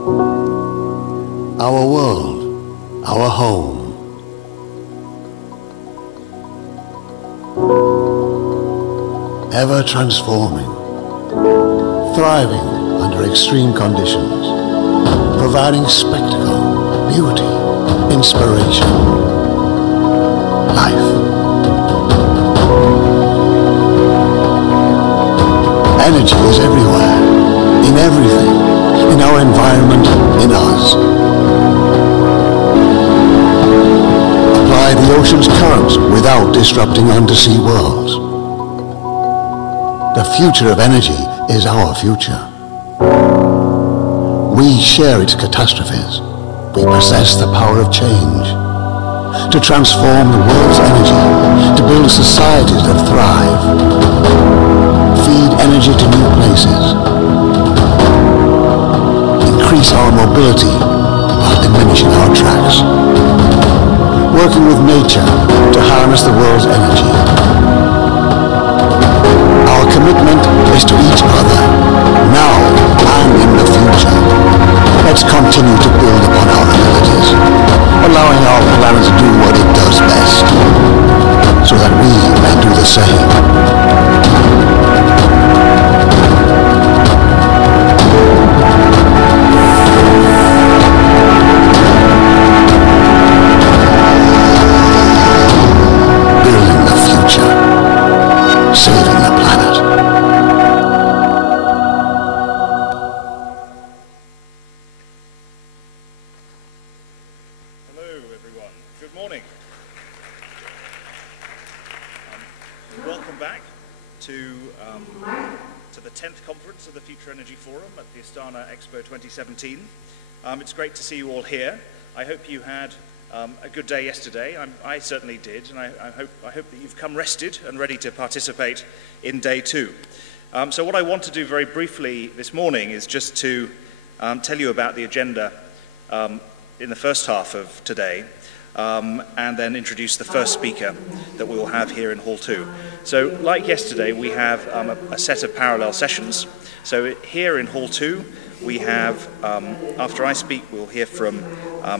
Our world, our home. Ever transforming, thriving under extreme conditions, providing spectacle, beauty, inspiration, life. Energy is everywhere, in everything, in our environment, in us. Apply the ocean's currents without disrupting undersea worlds. The future of energy is our future. We share its catastrophes. We possess the power of change to transform the world's energy, to build societies that thrive, feed energy to new places, increase our mobility while diminishing our tracks, working with nature to harness the world's energy. Our commitment is to each other, now and in the future. Let's continue to build upon our abilities, allowing our planet to do what it does best, so that we may do the same. Saving the planet. Hello everyone, good morning. Welcome back to the 10th conference of the Future Energy Forum at the Astana Expo 2017. It's great to see you all here. I hope you had a good day yesterday. I certainly did, and I hope that you've come rested and ready to participate in day 2. So what I want to do very briefly this morning is just to tell you about the agenda in the first half of today, and then introduce the first speaker that we will have here in Hall 2. So like yesterday, we have a set of parallel sessions. So here in Hall 2, we have, after I speak, we'll hear from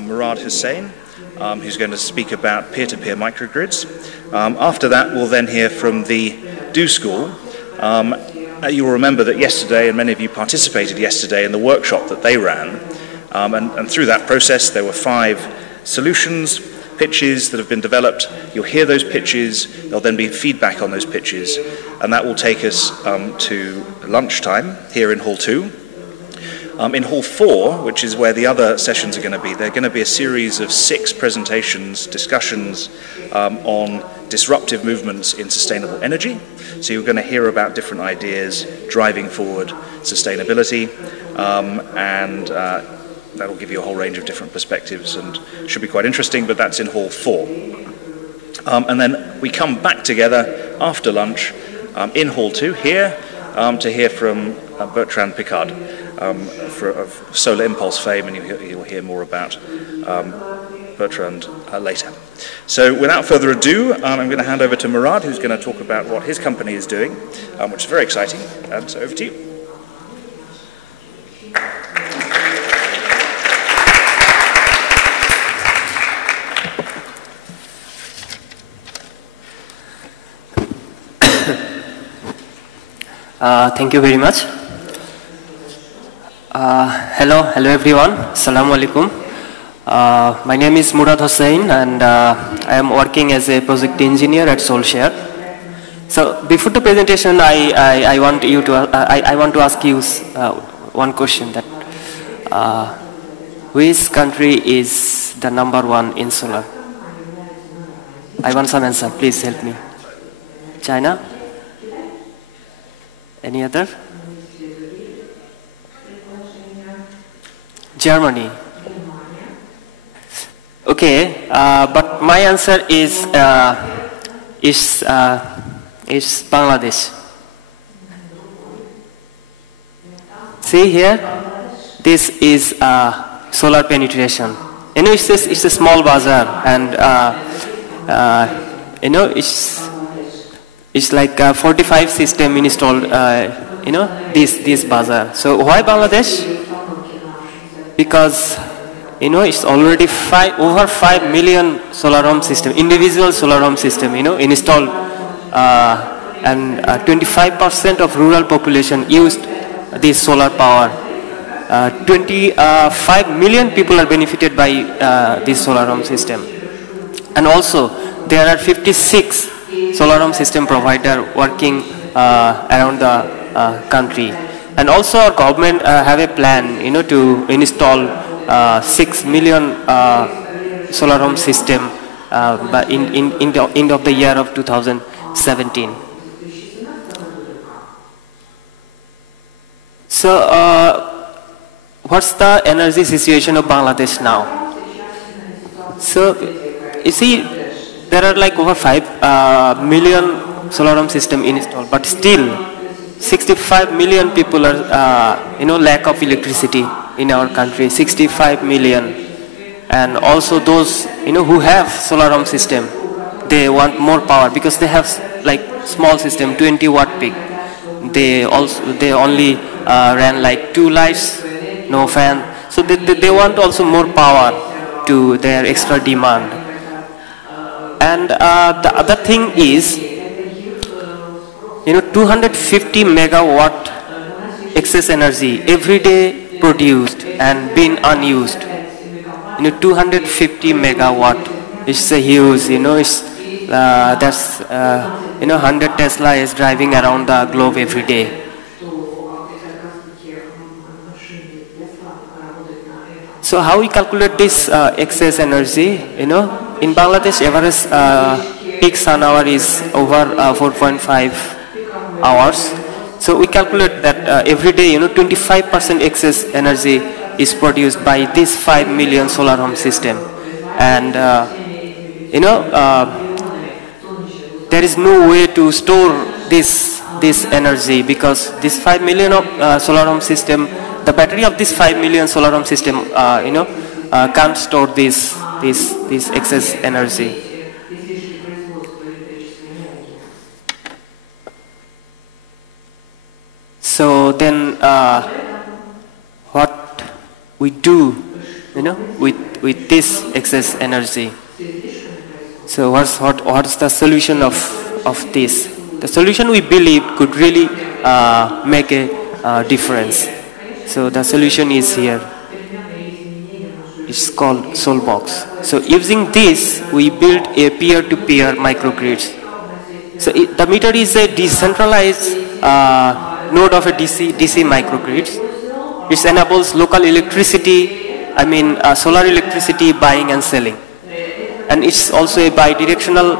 Murad Hussain, who's going to speak about peer-to-peer microgrids. After that, we'll then hear from the Do School. You'll remember that yesterday, and many of you participated yesterday in the workshop that they ran, and through that process there were 5 solutions, pitches that have been developed. You'll hear those pitches, there'll then be feedback on those pitches, and that will take us to lunchtime here in Hall 2. In Hall 4, which is where the other sessions are going to be, there are going to be a series of 6 presentations, discussions on disruptive movements in sustainable energy. So you're going to hear about different ideas driving forward sustainability, and that will give you a whole range of different perspectives and should be quite interesting, but that's in Hall 4. And then we come back together after lunch in Hall 2 here to hear from Bertrand Piccard of Solar Impulse fame, and you'll hear more about Bertrand later. So without further ado, I'm going to hand over to Murad, who's going to talk about what his company is doing, which is very exciting. So over to you. Thank you very much. Hello everyone. Assalamu alaikum. My name is Murad Hussain, and I am working as a project engineer at SolShare. So before the presentation, I want to ask you one question: that which country is the #1 in solar? I want some answer. Please help me. China? Any other? Germany. Okay, but my answer is Bangladesh. See here, this is solar penetration. You know, it's a small bazaar, and you know, it's like 45 system installed. You know, this bazaar. So why Bangladesh? because it's already over 5 million solar home system, individual solar home system, installed, and 25% of rural population used this solar power. 25 million people are benefited by this solar home system. And also, there are 56 solar home system provider working around the country. And also, our government have a plan, to install 6 million solar home system in the end of the year of 2017. So, what's the energy situation of Bangladesh now? So, you see, there are like over 5 million solar home system installed, but still 65 million people are, lack of electricity in our country, 65 million. And also those, who have solar home system, they want more power because they have like small system, 20 watt peak. They only ran like 2 lights, no fan. So they want also more power to their extra demand. And the other thing is, 250 megawatt excess energy every day produced and being unused. 250 megawatt. It's a huge, that's 100 Tesla is driving around the globe every day. So how we calculate this excess energy? In Bangladesh, average peak sun hour is over 4.5 hours. So we calculate that every day, 25% excess energy is produced by this 5 million solar home system. And, there is no way to store this energy because this 5 million of solar home system, the battery of this 5 million solar home system, can't store this excess energy. So then, what we do, with this excess energy? So what's the solution of this? The solution we believe could really make a difference. So the solution is here. It's called Solbox. So using this, we built a peer-to-peer microgrids. So the meter is a decentralized node of a DC microgrids. It enables local electricity, solar electricity buying and selling. And it's also a bidirectional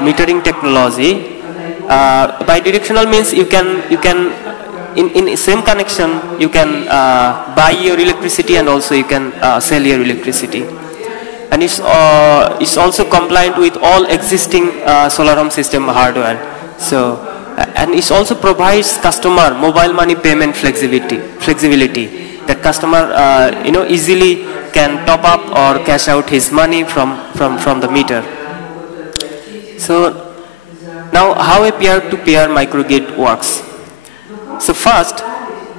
metering technology. Bidirectional means you can in same connection you can buy your electricity and also you can sell your electricity. And it's also compliant with all existing solar home system hardware. So and it also provides customer mobile money payment flexibility that customer easily can top up or cash out his money from the meter. So now how a peer-to-peer microgrid works. So first,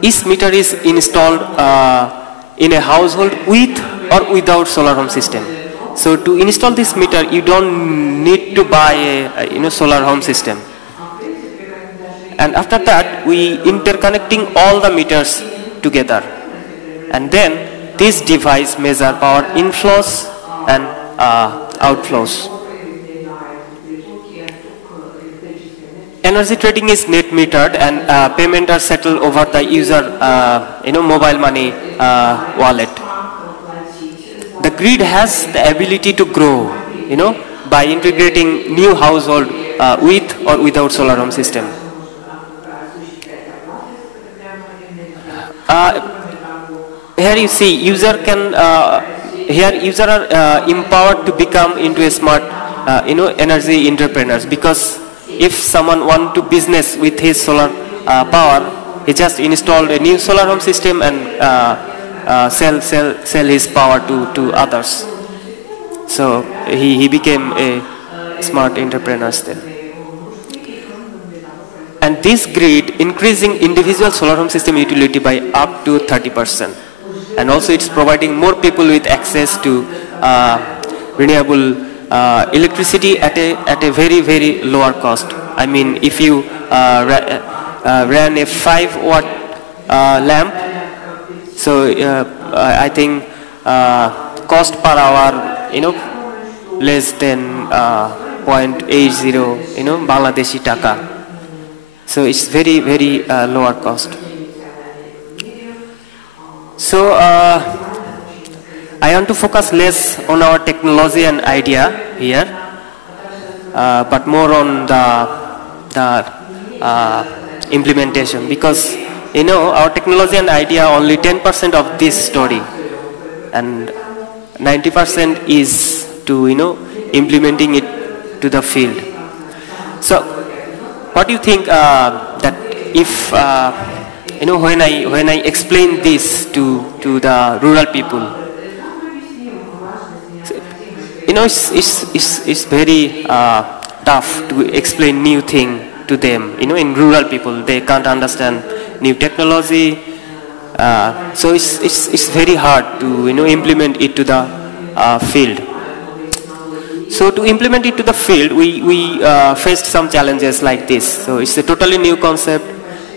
each meter is installed in a household with or without solar home system. So to install this meter, you don't need to buy a solar home system. And after that, we interconnecting all the meters together. And then this device measure power inflows and outflows. Energy trading is net metered and payment are settled over the user mobile money wallet. The grid has the ability to grow, by integrating new household with or without solar home system. Here you see user are empowered to become into a smart energy entrepreneurs, because if someone want to business with his solar power, he just installed a new solar home system and sell his power to others. So he became a smart entrepreneur then. And this grid increasing individual solar home system utility by up to 30%. and also it's providing more people with access to renewable electricity at a very, very lower cost. I mean, if you ran a 5-watt lamp, so I think cost per hour, less than 0.80, Bangladeshi taka. So it's very, very lower cost. So I want to focus less on our technology and idea here, but more on the implementation, because our technology and idea are only 10% of this story, and 90% is to implementing it to the field. So what do you think that if when I explain this to the rural people, it's very tough to explain new thing to them. In rural people, they can't understand new technology, so it's very hard to implement it to the field. So to implement it to the field, we faced some challenges like this. So it's a totally new concept,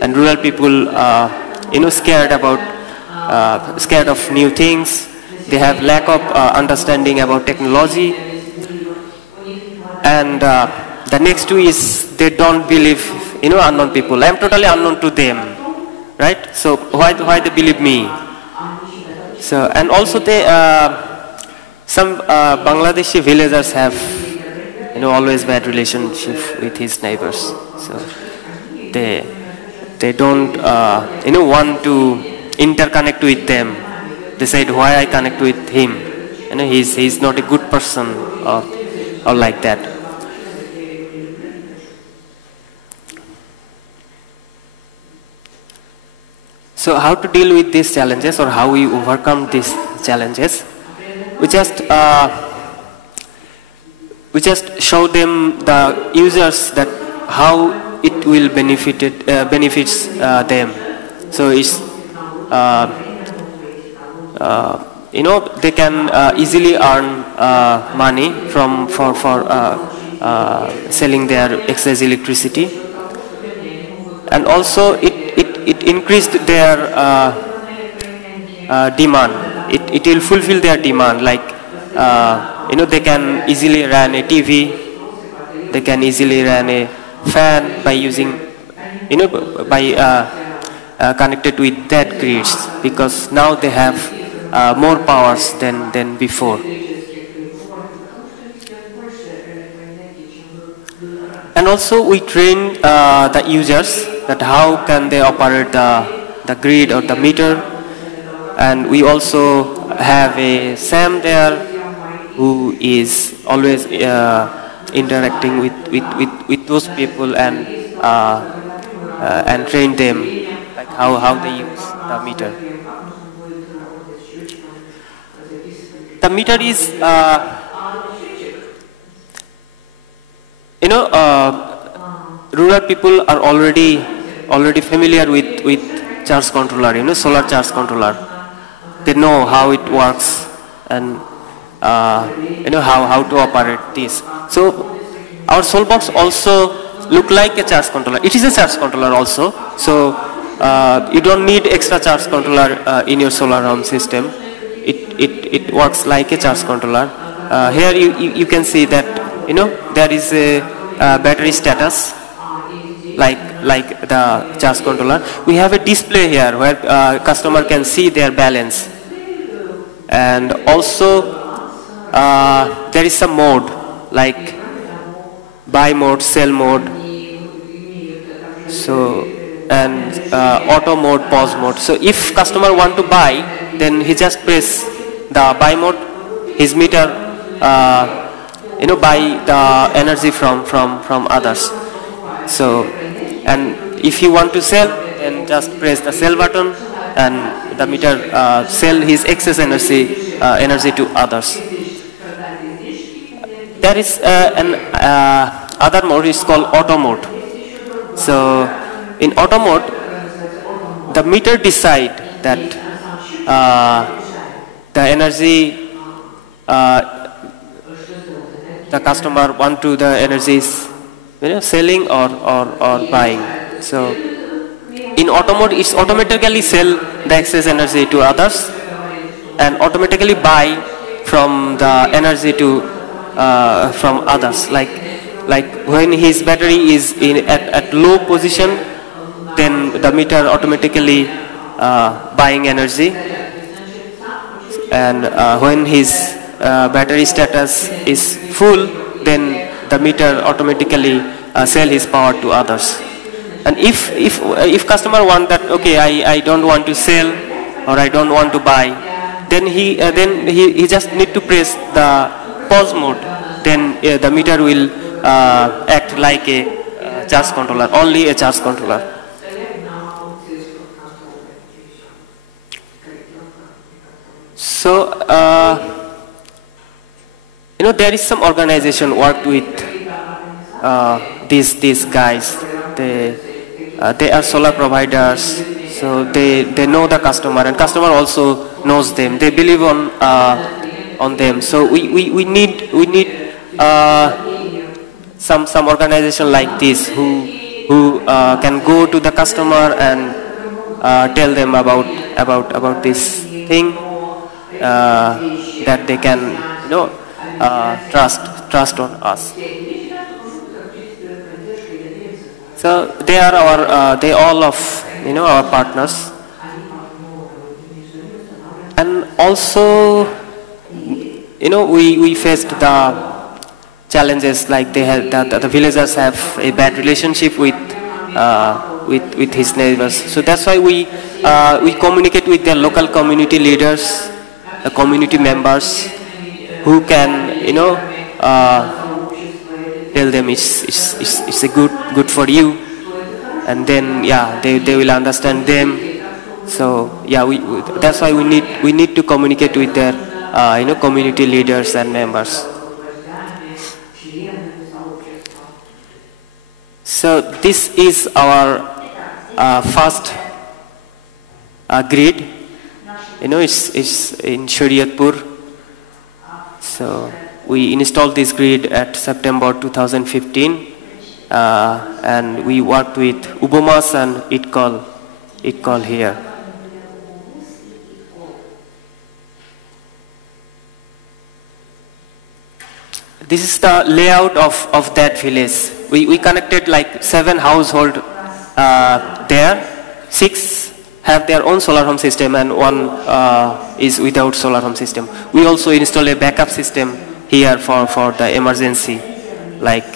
and rural people scared of new things. They have lack of understanding about technology, and the next two is they don't believe unknown people. I am totally unknown to them, right? So why they believe me? So, and also they some Bangladeshi villagers have always bad relationship with his neighbors. So they don't want to interconnect with them. They said, why I connect with him? He's not a good person, or like that. So how to deal with these challenges, or how we overcome these challenges? We just show them, the users, that how it will benefits them. So it's they can easily earn money for selling their excess electricity, and also it increased their demand. It will fulfill their demand, like they can easily run a TV, they can easily run a fan by using connected with that grids, because now they have more powers than before. And also we train the users that how can they operate the grid or the meter, and we also have a SAM there who is always interacting with those people and train them like how they use the meter. The meter is rural people are already familiar with charge controller, solar charge controller. They know how it works and how to operate this. So our Solbox also look like a charge controller. It is a charge controller also. So you don't need extra charge controller in your solar home system. It works like a charge controller. Here you can see that there is a battery status like the charge controller. We have a display here where customer can see their balance, and also there is some mode like buy mode, sell mode, so and auto mode, pause mode. So if customer want to buy, then he just press the buy mode, his meter buy the energy from others. So, and if he want to sell, then just press the sell button, and the meter sell his excess energy to others. There is an other mode is called auto mode. So in auto mode, the meter decide that the energy the customer want to the energy is selling or buying. So in automotive, it's automatically sell the excess energy to others and automatically buy from the energy to from others. Like when his battery is at low position, then the meter automatically buying energy, and when his battery status is full, then the meter automatically sell his power to others. And if customer want that, okay, I don't want to sell or I don't want to buy, then he just need to press the pause mode. Then the meter will act like a charge controller, only a charge controller. So there is some organization worked with these guys. They are solar providers, so they know the customer, and customer also knows them. They believe on them. So we need some organization like this who can go to the customer and tell them about this thing, that they can trust on us. So they are all of our partners, and also we faced the challenges, like the villagers have a bad relationship with his neighbors. So that's why we communicate with their local community leaders, the community members, who can tell them it's a good for you, and then they will understand them. So that's why we need to communicate with their community leaders and members. So this is our first grid. It's in Shariatpur. So we installed this grid at September 2015, and we worked with Ubomas and Itcall here. This is the layout of that village. We connected like 7 households there. 6 have their own solar home system, and 1 is without solar home system. We also install a backup system here for the emergency, like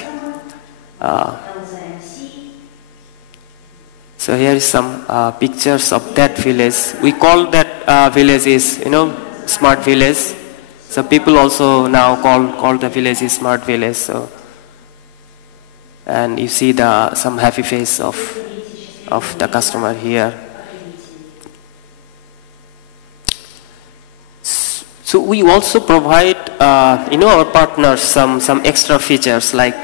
so here is some pictures of that village. We call that village is smart village. So people also now call the village is smart village. So, and you see some happy face of the customer here. So we also provide our partners some extra features like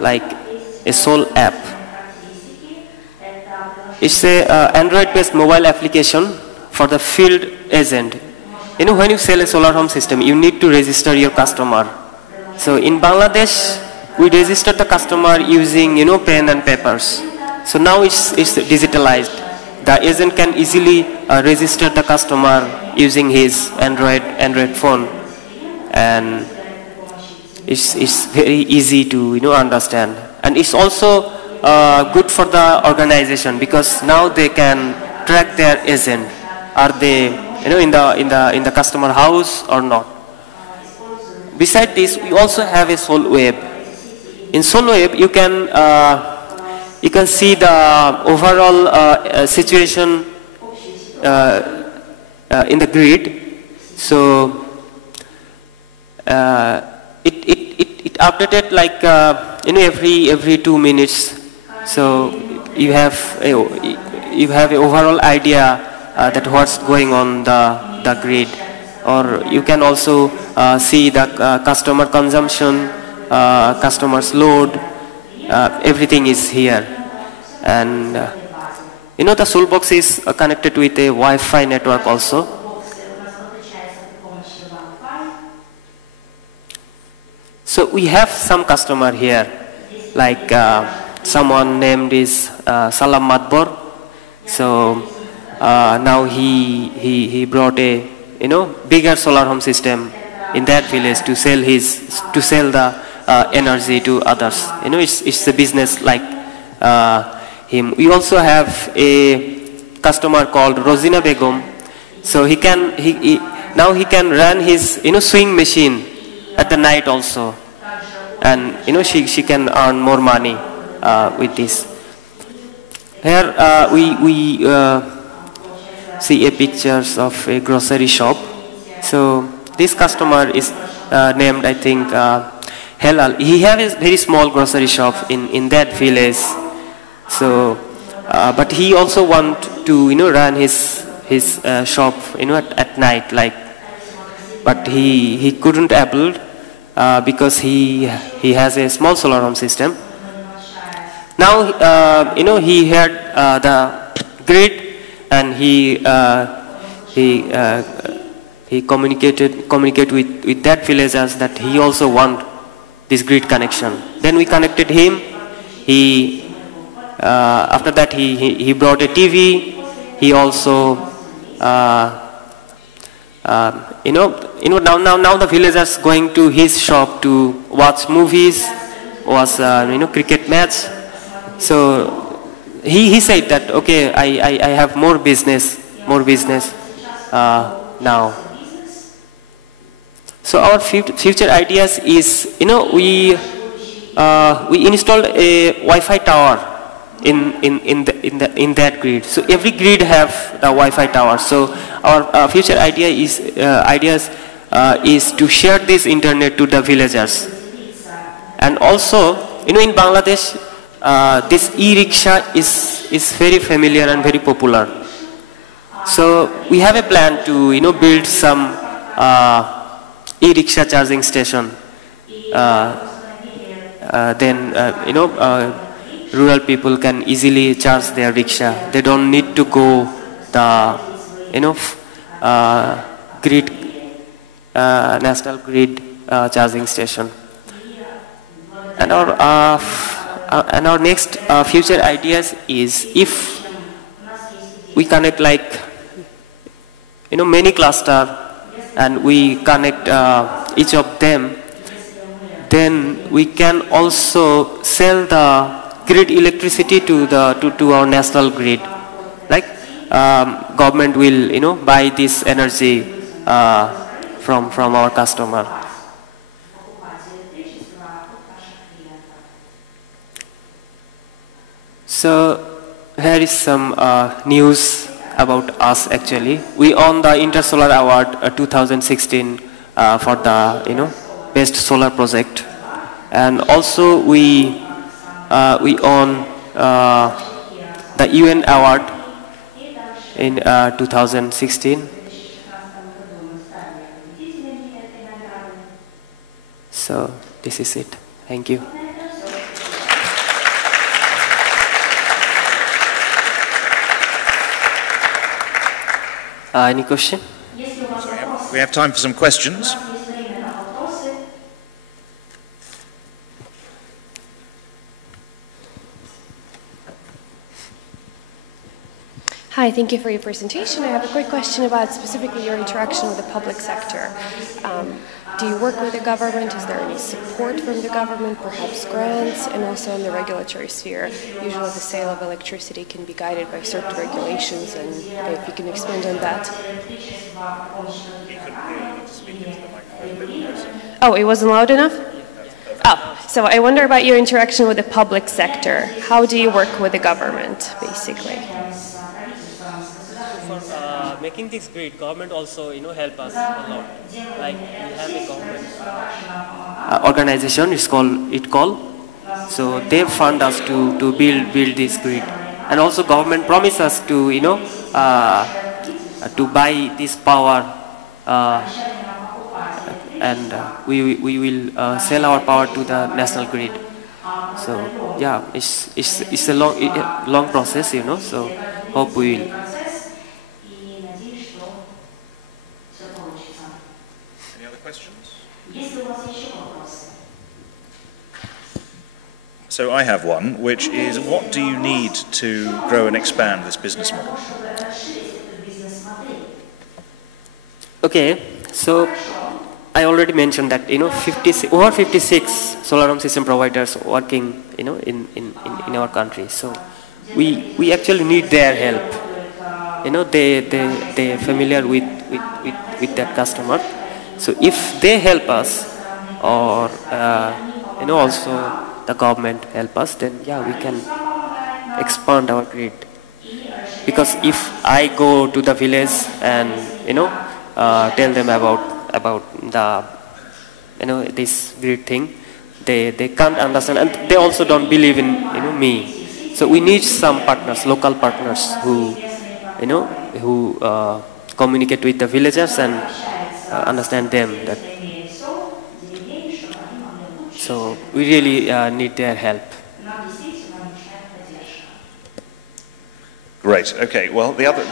a Sol app. It's a Android-based mobile application for the field agent. When you sell a solar home system, you need to register your customer. So in Bangladesh, we register the customer using pen and papers. So now it's digitalized. The agent can easily register the customer using his Android phone, and it's very easy to understand. And it's also good for the organization, because now they can track their agent. Are they in the customer house or not? Besides this, we also have a Sol Web. In Sol Web, you can see the overall situation in the grid. So it updated like every 2 minutes. So you have an overall idea that what's going on the grid. Or you can also see the customer consumption, customer's load. Everything is here. And the Solbox is connected with a Wi-Fi network also. So we have some customer here, like someone named is Salam Matbor. So now he brought a bigger solar home system in that village to sell the energy to others. It's a business like him. We also have a customer called Rosina Begum. So he can run his sewing machine at the night also, and she can earn more money with this. Here we see a pictures of a grocery shop. So this customer is named, I think, Helal. He has a very small grocery shop in that village. So, but he also want to run his shop at night, like, but he couldn't able because he has a small solar home system. Now he had the grid, and he communicate with that villagers that he also want this grid connection. Then we connected him. After that he brought a TV. He also now the villagers going to his shop to watch movies, watch cricket match. So he said that, okay, I have more business now. So our future ideas is, we installed a Wi-Fi tower in that grid. So every grid have the Wi-Fi tower. So our future ideas is to share this internet to the villagers. And also, in Bangladesh, this e-rickshaw is very familiar and very popular. So we have a plan to build some e-rickshaw charging station. Then rural people can easily charge their rickshaw. They don't need to go the grid, national grid charging station. And our next future ideas is, if we connect like many cluster and we connect each of them, then we can also sell the grid electricity to our national grid. Like government will buy this energy from our customer. So here is some news about us. Actually, we won the Intersolar Award 2016 for the best solar project, and also we won the UN Award in 2016. So this is it. Thank you. Any question? We have time for some questions. Hi, thank you for your presentation. I have a quick question about specifically your interaction with the public sector. Do you work with the government? Is there any support from the government, perhaps grants? And also in the regulatory sphere, usually the sale of electricity can be guided by certain regulations, and if you can expand on that. Oh, it wasn't loud enough? Oh, so I wonder about your interaction with the public sector. How do you work with the government, basically? For making this grid, government also help us a lot. Like we have a government organization. It's called. So they fund us to build this grid, and also government promise us to to buy this power, and we will sell our power to the national grid. So yeah, it's a long process, So hope we will. Any other questions? So I have one, which is, what do you need to grow and expand this business model? Okay, so I already mentioned that, you know, over 56 solar home system providers working, you know, in our country. So we actually need their help. You know, they're familiar with that customer. So if they help us, or you know, also the government help us, then yeah, we can expand our grid. Because if I go to the village and, you know, tell them about the, you know, this grid thing, they can't understand, and they also don't believe in, you know, me. So we need some partners, local partners, who, you know, who communicate with the villagers and understand them. That, so we really need their help. Great. Okay. Well, the other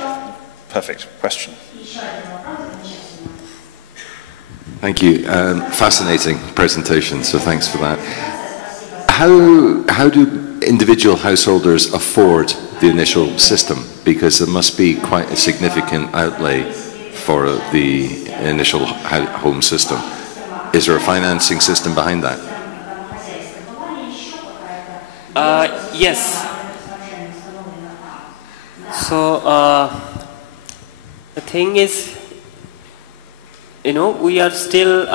perfect question. Thank you. Fascinating presentation. So thanks for that. How do individual householders afford the initial system? Because there must be quite a significant outlay for the initial home system. Is there a financing system behind that? Yes. So the thing is, you know, we are still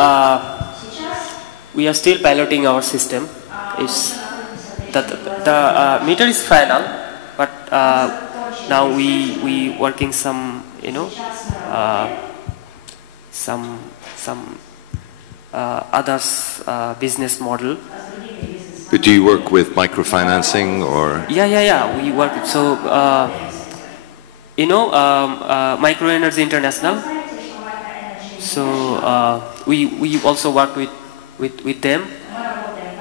piloting our system. It's the meter is final, but now we working some, you know, some others business model. But do you work with microfinancing or? Yeah. We work. So you know, Microenergy International. So we also work with them,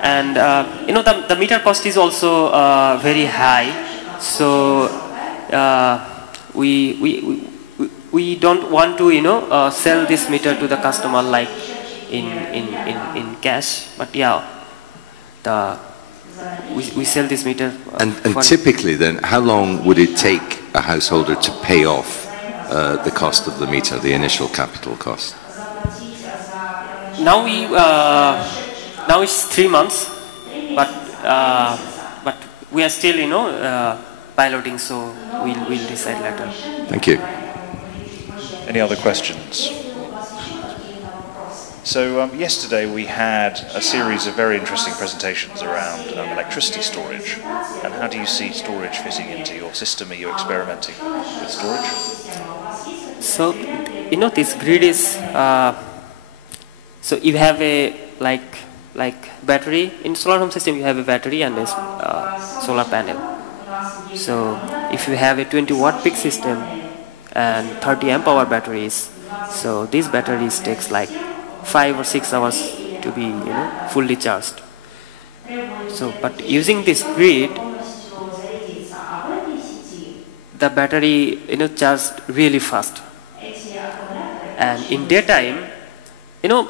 and you know, the meter cost is also very high. So we don't want to, you know, sell this meter to the customer like in cash, but yeah, we sell this meter. And typically then, how long would it take a householder to pay off the cost of the meter, the initial capital cost? Now it's 3 months, but we are still, you know, piloting, so we'll decide later. Thank you. Any other questions? So yesterday we had a series of very interesting presentations around electricity storage. And how do you see storage fitting into your system? Are you experimenting with storage? So, you know, this grid is, so you have a like battery. In solar home system you have a battery and a solar panel. So if you have a 20 watt peak system and 30 amp hour batteries, so these batteries takes like 5 or 6 hours to be, you know, fully charged. So, but using this grid, the battery, you know, charged really fast. And in daytime, you know,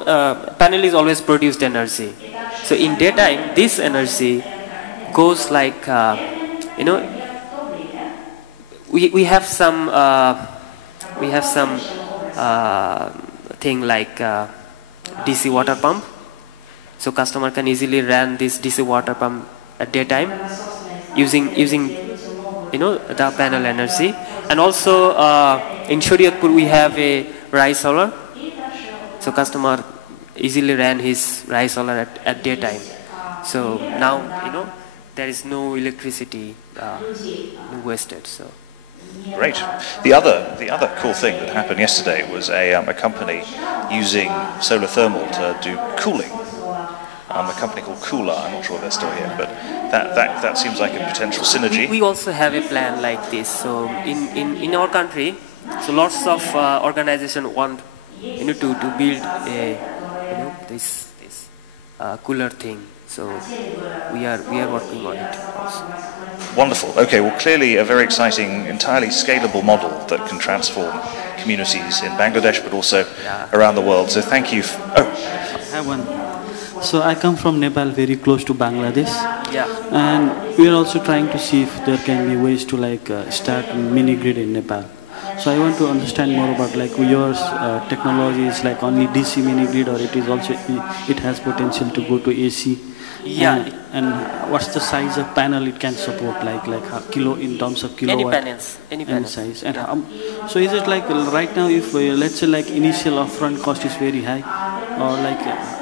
panel is always produced energy. So in daytime, this energy goes like, you know, we have some thing like DC water pump. So customer can easily run this DC water pump at daytime using you know, the panel energy. And also in Shariatpur we have a rice solar. So customer easily ran his rice solar at daytime. So now, you know, there is no electricity wasted. So. Great. The other cool thing that happened yesterday was a company using solar thermal to do cooling. A company called Cooler. I'm not sure if they're still here, but that seems like a potential synergy. We also have a plan like this. So in our country, so lots of organizations want, you know, to build a, you know, this cooler thing. So we are working on it also. Wonderful. Okay, well, clearly a very exciting, entirely scalable model that can transform communities in Bangladesh, but also around the world. So thank you. I have one. So I come from Nepal, very close to Bangladesh. Yeah. And we are also trying to see if there can be ways to like start a mini grid in Nepal. So I want to understand more about like your technology is like only DC mini grid, or it is also it has potential to go to AC. Yeah. And what's the size of panel it can support, like kilo in terms of kilowatt? Any panels. Size. And so is it like right now, if let's say like initial upfront cost is very high, or like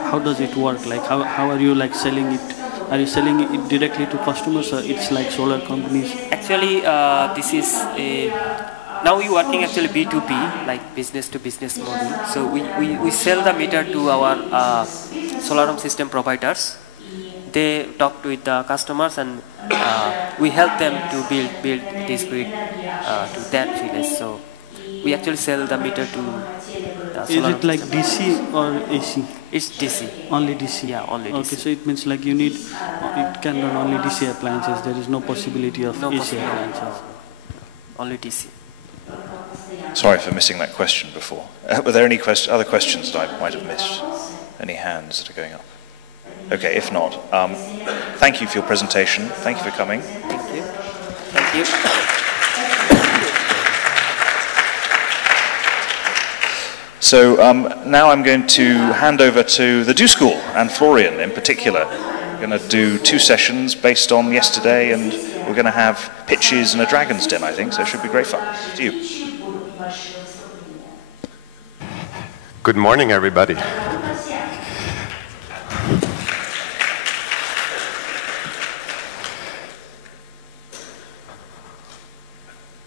how does it work? Like how are you like selling it? Are you selling it directly to customers, or it's like solar companies? Actually, this is now we working actually B2B, like business to business model. So we sell the meter to our solar home system providers. They talk with the customers, and we help them to build this grid to that village. So we actually sell the meter to the solar. Is it like DC or AC? It's DC. Only DC? Yeah, only DC. Okay, so it means like you need, it can run only DC appliances. There is no possibility of AC appliances. Only DC. Sorry for missing that question before. Were there any other questions that I might have missed? Any hands that are going up? Okay, if not, thank you for your presentation. Thank you for coming. Thank you. Thank you. So now I'm going to hand over to the Do School and Florian in particular. We're going to do 2 sessions based on yesterday, and we're going to have pitches and a dragon's den, I think, so it should be great fun. To you. Good morning, everybody.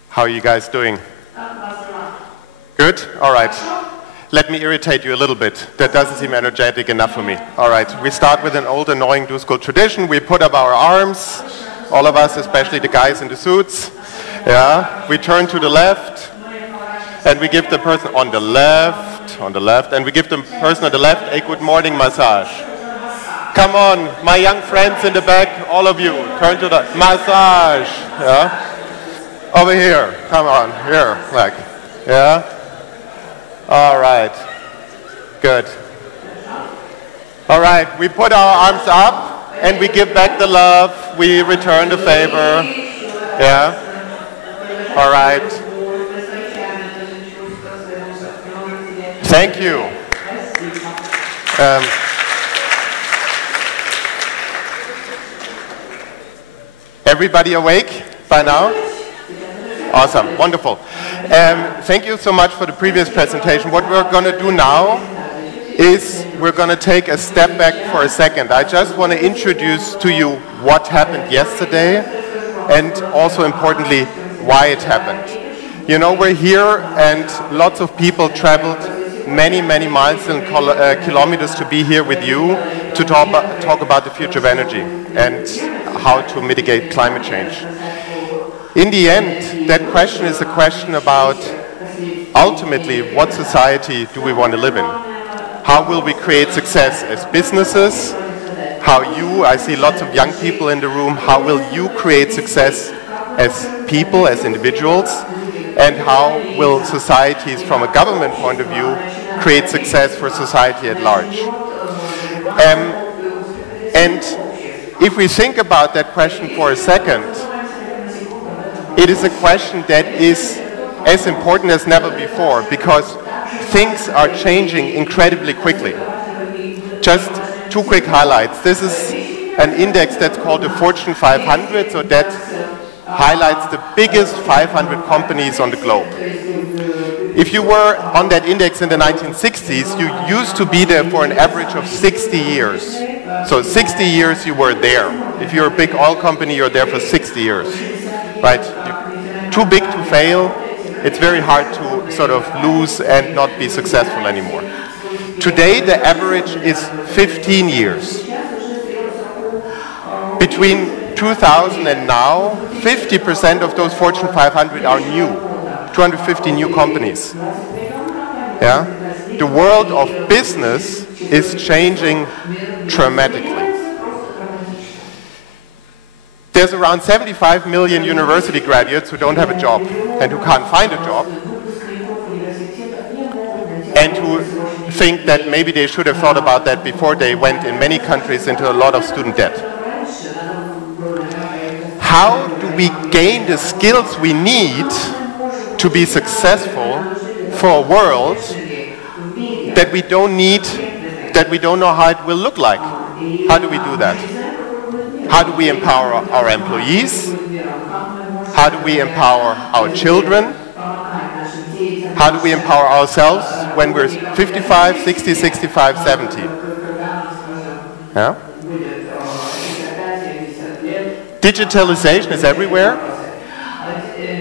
How are you guys doing? Good? All right. Let me irritate you a little bit. That doesn't seem energetic enough for me. All right. We start with an old, annoying Do School tradition. We put up our arms, all of us, especially the guys in the suits. Yeah. We turn to the left, and we give the person on the left, and we give the person on the left a good morning massage. Come on, my young friends in the back, all of you, turn to the massage. Yeah. Over here, come on, here, like, yeah? All right, good. All right, we put our arms up and we give back the love, we return the favor, yeah? All right. Thank you. Everybody awake by now? Awesome, wonderful. Thank you so much for the previous presentation. What we're going to do now is we're going to take a step back for a second. I just want to introduce to you what happened yesterday, and also importantly, why it happened. You know, we're here and lots of people traveled many, many miles and kilometers to be here with you to talk about the future of energy and how to mitigate climate change. In the end, that question is a question about ultimately what society do we want to live in? How will we create success as businesses? I see lots of young people in the room, how will you create success as people, as individuals? And how will societies from a government point of view create success for society at large? And if we think about that question for a second, it is a question that is as important as never before, because things are changing incredibly quickly. Just 2 quick highlights. This is an index that's called the Fortune 500, so that highlights the biggest 500 companies on the globe. If you were on that index in the 1960s, you used to be there for an average of 60 years. So 60 years you were there. If you're a big oil company, you're there for 60 years. Right? Too big to fail. It's very hard to sort of lose and not be successful anymore. Today, the average is 15 years. Between 2000 and now, 50% of those Fortune 500 are new. 250 new companies. Yeah? The world of business is changing dramatically. There's around 75 million university graduates who don't have a job and who can't find a job, and who think that maybe they should have thought about that before they went in many countries into a lot of student debt. how do we gain the skills we need to be successful for a world that we don't need, that we don't know how it will look like? How do we do that? How do we empower our employees? How do we empower our children? How do we empower ourselves when we're 55, 60, 65, 70? Yeah? Digitalization is everywhere.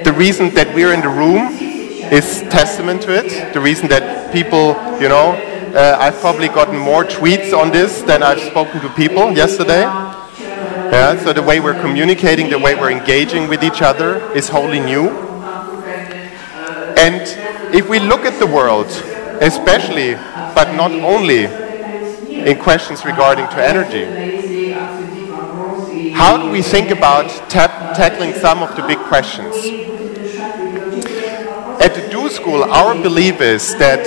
The reason that we're in the room is testament to it. The reason that people, you know, I've probably gotten more tweets on this than I've spoken to people yesterday. Yeah, so the way we're communicating, the way we're engaging with each other is wholly new. And if we look at the world, especially, but not only in questions regarding to energy, how do we think about tackling some of the big questions? At the Do School, our belief is that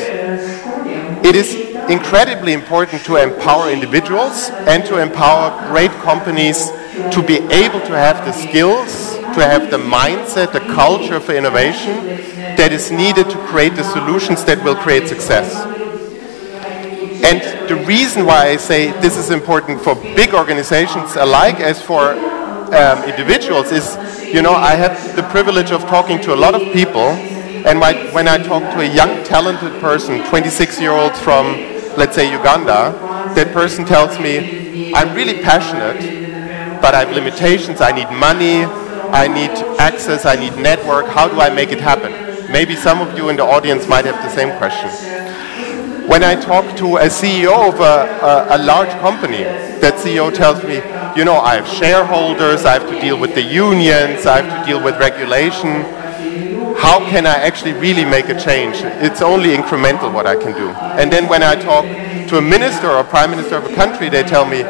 it is incredibly important to empower individuals and to empower great companies to be able to have the skills, to have the mindset, the culture for innovation that is needed to create the solutions that will create success. And the reason why I say this is important for big organizations alike as for individuals is, you know, I have the privilege of talking to a lot of people, and when I talk to a young, talented person, 26-year-old from, let's say, Uganda, that person tells me, I'm really passionate, but I have limitations, I need money, I need access, I need network, how do I make it happen? Maybe some of you in the audience might have the same question. When I talk to a CEO of a large company, that CEO tells me, you know, I have shareholders, I have to deal with the unions, I have to deal with regulation. How can I actually really make a change? It's only incremental what I can do. And then when I talk to a minister or a prime minister of a country, they tell me,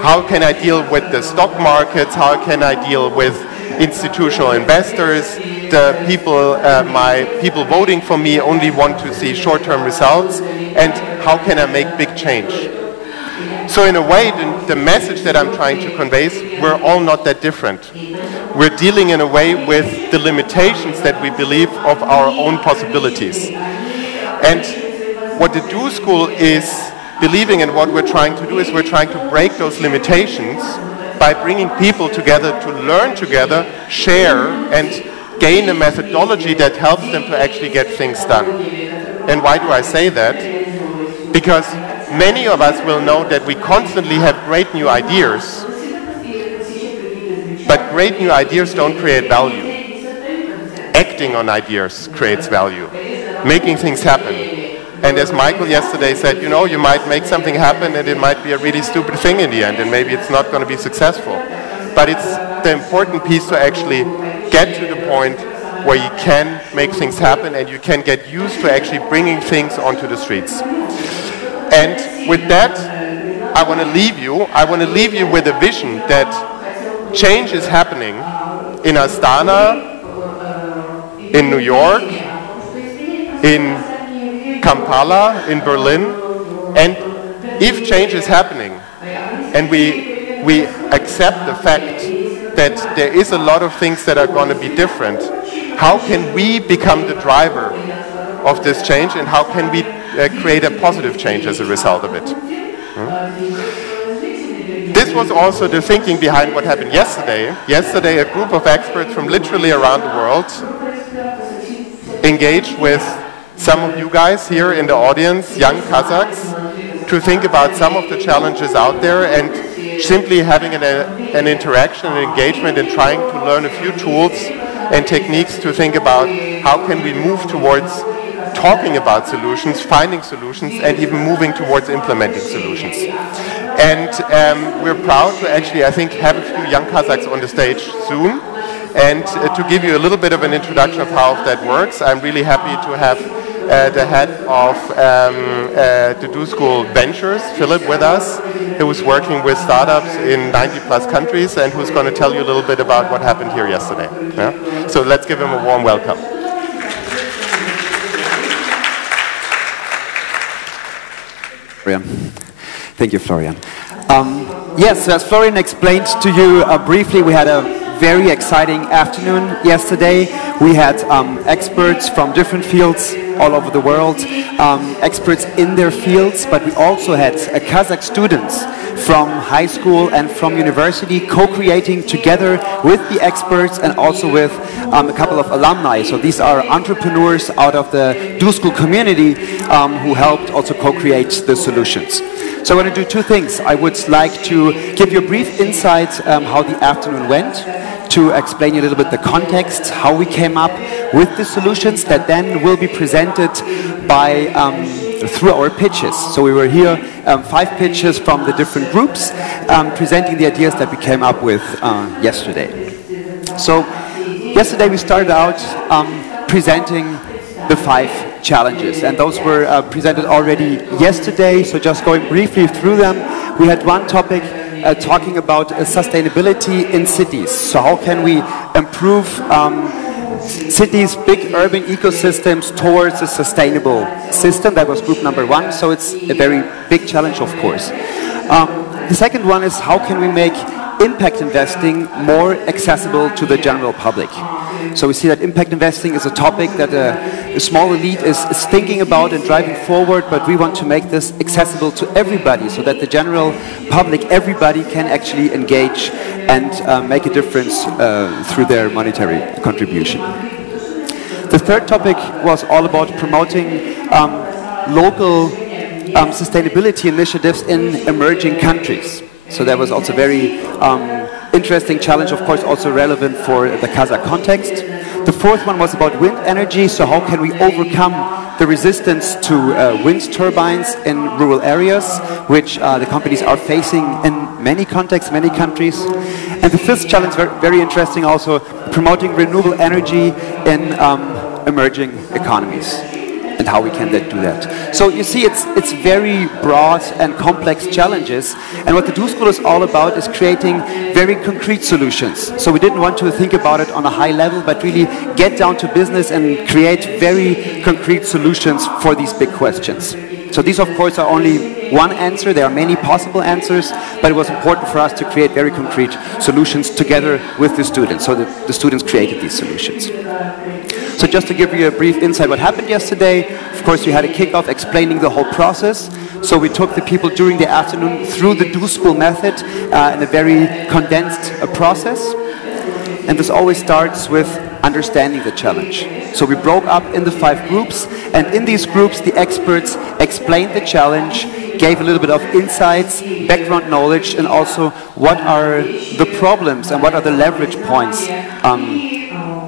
how can I deal with the stock markets? How can I deal with institutional investors? The people, my people voting for me only want to see short-term results. And how can I make big change? So in a way, the message that I'm trying to convey is we're all not that different. We're dealing in a way with the limitations that we believe of our own possibilities. And what the Do School is believing and what we're trying to do is we're trying to break those limitations by bringing people together to learn together, share, and gain a methodology that helps them to actually get things done. And why do I say that? Because many of us will know that we constantly have great new ideas, but great new ideas don't create value. Acting on ideas creates value, making things happen. And as Michael yesterday said, you know, you might make something happen and it might be a really stupid thing in the end, and maybe it's not going to be successful. But it's the important piece to actually get to the point where you can make things happen and you can get used to actually bringing things onto the streets. And with that, I want to leave you. I want to leave you with a vision that change is happening in Astana, in New York, in Kampala, in Berlin. And if change is happening and we accept the fact that there is a lot of things that are going to be different, how can we become the driver of this change and how can we create a positive change as a result of it? This was also the thinking behind what happened yesterday. Yesterday, a group of experts from literally around the world engaged with some of you guys here in the audience, young Kazakhs, to think about some of the challenges out there and simply having an interaction and engagement and trying to learn a few tools and techniques to think about how can we move towards talking about solutions, finding solutions, and even moving towards implementing solutions. And we're proud to actually, I think, have a few young Kazakhs on the stage soon. And to give you a little bit of an introduction of how that works, I'm really happy to have the head of the Do School Ventures, Philip, with us, who is working with startups in 90+ countries and who's going to tell you a little bit about what happened here yesterday. Yeah? So let's give him a warm welcome. Thank you, Florian. Yes, as Florian explained to you briefly, we had a very exciting afternoon yesterday. We had experts from different fields all over the world, experts in their fields, but we also had Kazakh students from high school and from university co-creating together with the experts and also with a couple of alumni. So these are entrepreneurs out of the Do School community who helped also co-create the solutions. So I want to do two things. I would like to give you a brief insight how the afternoon went, to explain you a little bit the context, how we came up with the solutions that then will be presented by through our pitches. So we were here, 5 pitches from the different groups, presenting the ideas that we came up with yesterday. So yesterday we started out presenting the 5 challenges, and those were presented already yesterday, so just going briefly through them. We had one topic talking about sustainability in cities. So how can we improve cities, big urban ecosystems towards a sustainable system? That was group number 1, so it's a very big challenge, of course. The second one is how can we make impact investing more accessible to the general public? So we see that impact investing is a topic that a small elite is thinking about and driving forward, but we want to make this accessible to everybody so that the general public, everybody can actually engage and make a difference through their monetary contribution. The third topic was all about promoting local sustainability initiatives in emerging countries. So that was also very interesting challenge, of course, also relevant for the Kazakh context. The fourth one was about wind energy. So how can we overcome the resistance to wind turbines in rural areas, which the companies are facing in many contexts, many countries. And the fifth challenge, very interesting also, promoting renewable energy in emerging economies, and how we can do that. So you see, it's very broad and complex challenges, and what the Do School is all about is creating very concrete solutions. So we didn't want to think about it on a high level, but really get down to business and create very concrete solutions for these big questions. So these, of course, are only one answer. There are many possible answers, but it was important for us to create very concrete solutions together with the students, so that the students created these solutions. So just to give you a brief insight what happened yesterday, of course we had a kickoff explaining the whole process. So we took the people during the afternoon through the Do School method in a very condensed process. And this always starts with understanding the challenge. So we broke up in the 5 groups, and in these groups the experts explained the challenge, gave a little bit of insights, background knowledge, and also what are the problems and what are the leverage points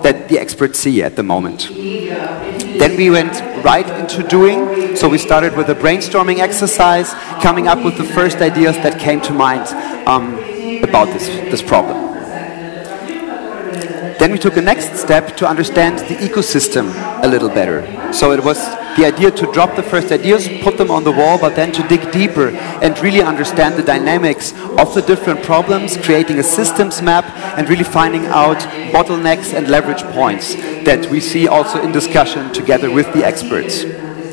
that the experts see at the moment. Then we went right into doing. So we started with a brainstorming exercise, coming up with the first ideas that came to mind about this problem. Then we took a next step to understand the ecosystem a little better. So it was the idea to drop the first ideas, put them on the wall, but then to dig deeper and really understand the dynamics of the different problems, creating a systems map and really finding out bottlenecks and leverage points that we see also in discussion together with the experts.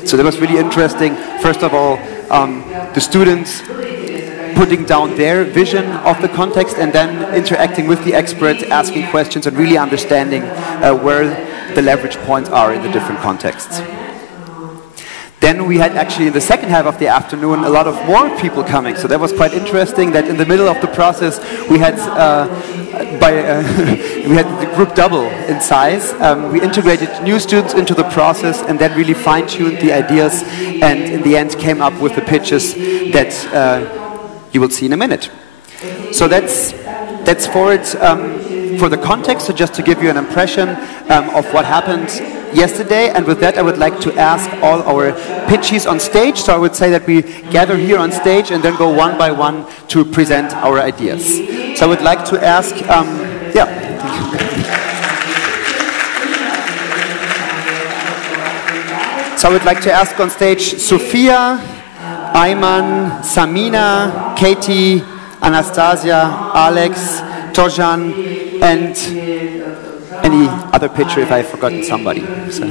So that was really interesting. First of all, the students putting down their vision of the context and then interacting with the experts, asking questions and really understanding where the leverage points are in the different contexts. Then we had actually in the second half of the afternoon a lot of more people coming, so that was quite interesting that in the middle of the process we had we had the group double in size. We integrated new students into the process and then really fine-tuned the ideas, and in the end came up with the pitches that you will see in a minute. So that's for it, for the context, so just to give you an impression of what happened yesterday. And with that I would like to ask all our pitchies on stage. So I would say that we gather here on stage and then go one by one to present our ideas. So I would like to ask, So I would like to ask on stage Sophia, Ayman, Samina, Katie, Anastasia, Alex, Tojan, and any other pitcher if I've forgotten somebody. So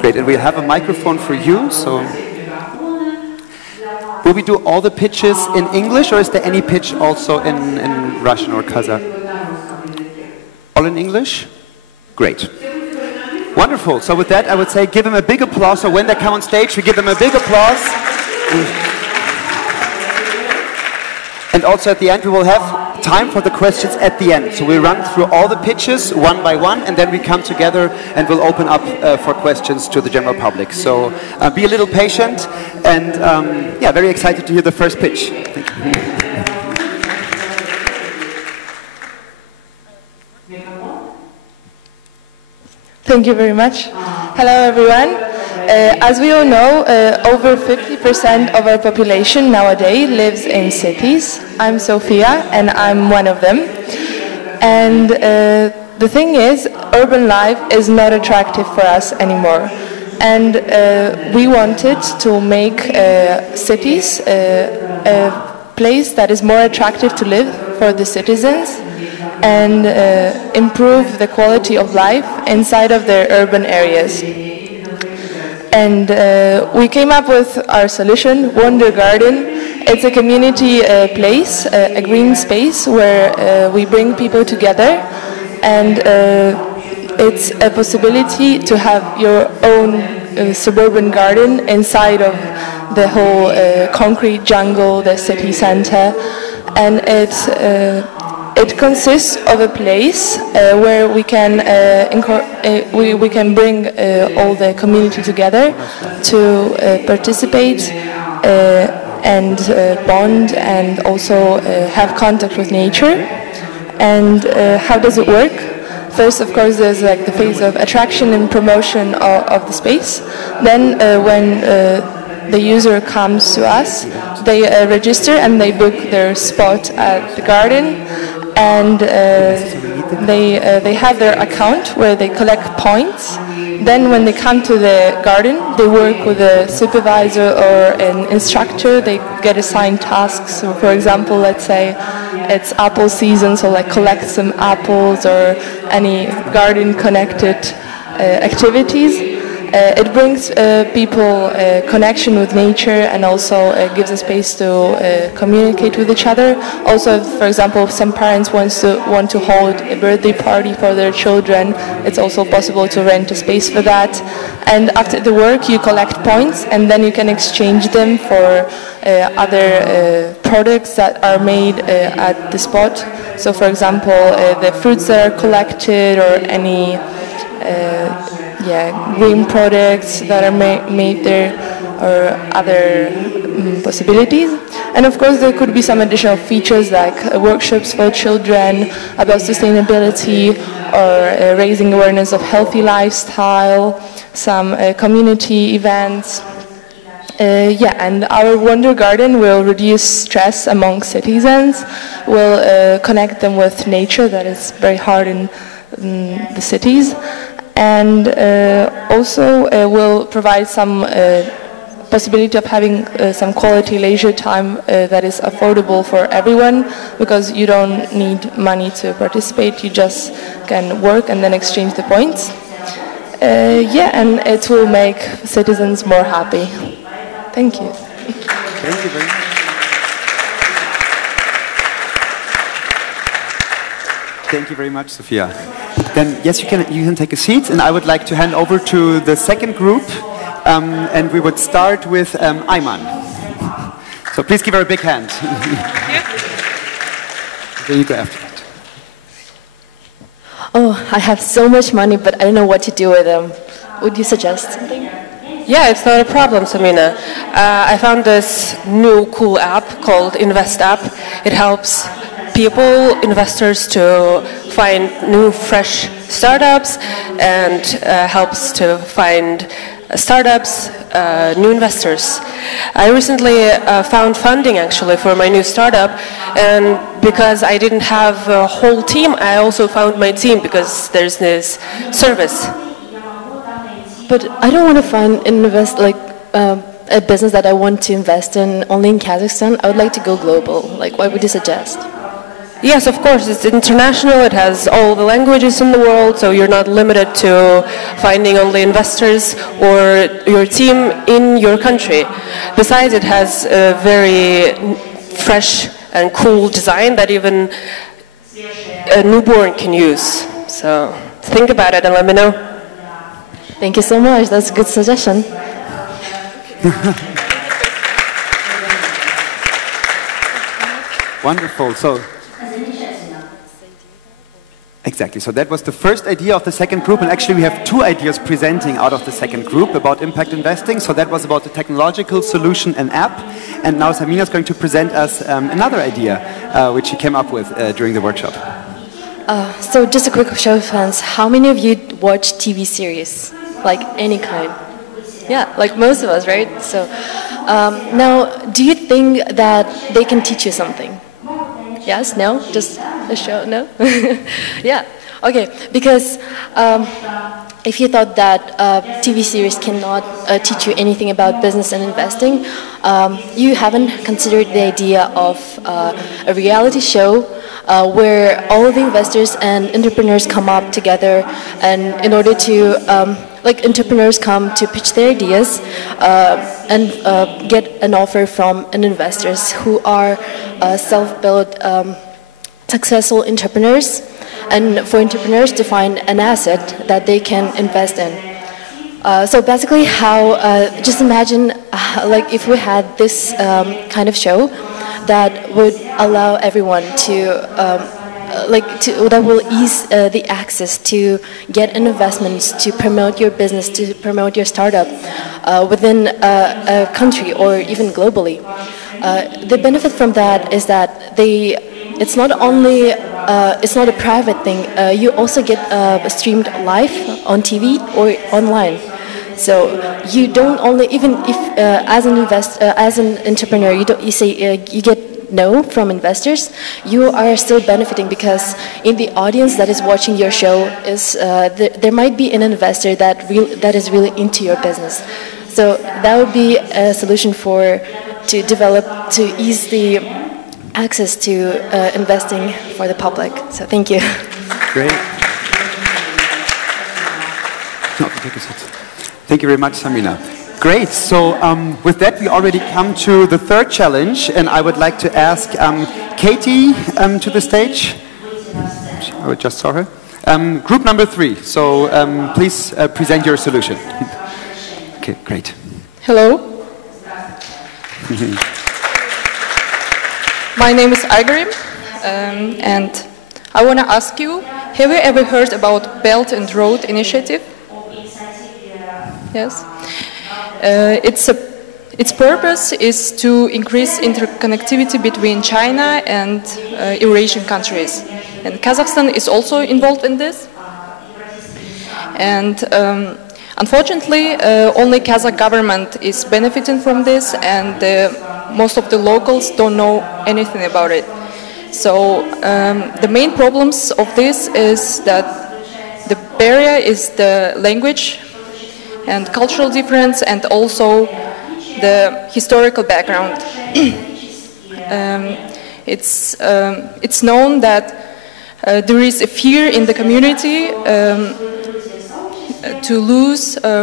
great, and we'll have a microphone for you. So will we do all the pitches in English, or is there any pitch also in Russian or Kazakh? All in English? Great. Wonderful. So with that, I would say give them a big applause. So when they come on stage, we give them a big applause. And also at the end, we will have time for the questions at the end. So we'll run through all the pitches one by one, and then we come together and we'll open up for questions to the general public. So be a little patient, and yeah, very excited to hear the first pitch. Thank you. Thank you very much. Hello, everyone. As we all know, over 50% of our population nowadays lives in cities. I'm Sophia, and I'm one of them. And the thing is, urban life is not attractive for us anymore. And we wanted to make cities a place that is more attractive to live for the citizens, and improve the quality of life inside of their urban areas. And we came up with our solution, Wonder Garden. It's a community place, a green space where we bring people together, and it's a possibility to have your own suburban garden inside of the whole concrete jungle, the city center. And it consists of a place where we can we can bring all the community together to participate and bond, and also have contact with nature. And how does it work? First, of course, there's like the phase of attraction and promotion of the space. Then when the user comes to us, they register and they book their spot at the garden. And they have their account where they collect points. Then when they come to the garden, they work with a supervisor or an instructor. They get assigned tasks. So for example, let's say it's apple season, so like collect some apples or any garden connected activities. It brings people connection with nature, and also gives a space to communicate with each other. Also, for example, if some parents want to hold a birthday party for their children, it's also possible to rent a space for that. And after the work, you collect points, and then you can exchange them for other products that are made at the spot. So, for example, the fruits that are collected, or any green products that are made there, or other possibilities. And of course there could be some additional features like workshops for children about sustainability, or raising awareness of healthy lifestyle, some community events. And our Wonder Garden will reduce stress among citizens, will connect them with nature that is very hard in the cities, and also will provide some possibility of having some quality leisure time that is affordable for everyone, because you don't need money to participate, you just can work and then exchange the points. And it will make citizens more happy. Thank you. Thank you very much. Thank you very much, Sophia. Then, yes, you can take a seat, and I would like to hand over to the second group, and we would start with Ayman. So please give her a big hand. There you go after that. Oh, I have so much money, but I don't know what to do with them. Would you suggest something? Yeah, it's not a problem, Samina. I found this new cool app called Invest App. It helps people, investors, to find new, fresh startups, and helps to find startups, new investors. I recently found funding actually for my new startup, and because I didn't have a whole team, I also found my team because there's this service. But I don't want to invest a business that I want to invest in only in Kazakhstan. I would like to go global. Like, what would you suggest? Yes, of course, it's international, it has all the languages in the world, so you're not limited to finding only investors or your team in your country. Besides, it has a very fresh and cool design that even a newborn can use. So think about it and let me know. Thank you so much. That's a good suggestion. Wonderful. So, exactly. So that was the first idea of the second group, and actually we have two ideas presenting out of the second group about impact investing. So that was about the technological solution and app, and now Samina is going to present us another idea which she came up with during the workshop. So just a quick show of hands. How many of you watch TV series, like any kind? Yeah, like most of us, right? So now, do you think that they can teach you something? Yes? No? Just a show? No? Yeah. Okay. Because if you thought that TV series cannot teach you anything about business and investing, you haven't considered the idea of a reality show where all of the investors and entrepreneurs come up together, and in order to like entrepreneurs come to pitch their ideas and get an offer from an investors who are self-built successful entrepreneurs, and for entrepreneurs to find an asset that they can invest in. So basically how, just imagine like if we had this kind of show that would allow everyone to that will ease the access to get investments, to promote your business, to promote your startup within a country or even globally. The benefit from that is that it's not only it's not a private thing. You also get streamed live on TV or online. So you don't only, even if as an entrepreneur, you get no from investors, you are still benefiting, because in the audience that is watching your show is there might be an investor that is really into your business. So that would be a solution to ease the access to investing for the public. So thank you. Great. No, take a seat. Thank you very much, Samina. Great. So with that, we already come to the third challenge, and I would like to ask Katie to the stage. I just saw her. Group number 3. So please present your solution. Okay, great. Hello. My name is Aygarim, and I want to ask you, have you ever heard about Belt and Road Initiative? Yes. Its purpose is to increase interconnectivity between China and Eurasian countries. And Kazakhstan is also involved in this. And unfortunately, only Kazakh government is benefiting from this, and most of the locals don't know anything about it. So the main problems of this is that the barrier is the language and cultural difference, and also the historical background. It's known that there is a fear in the community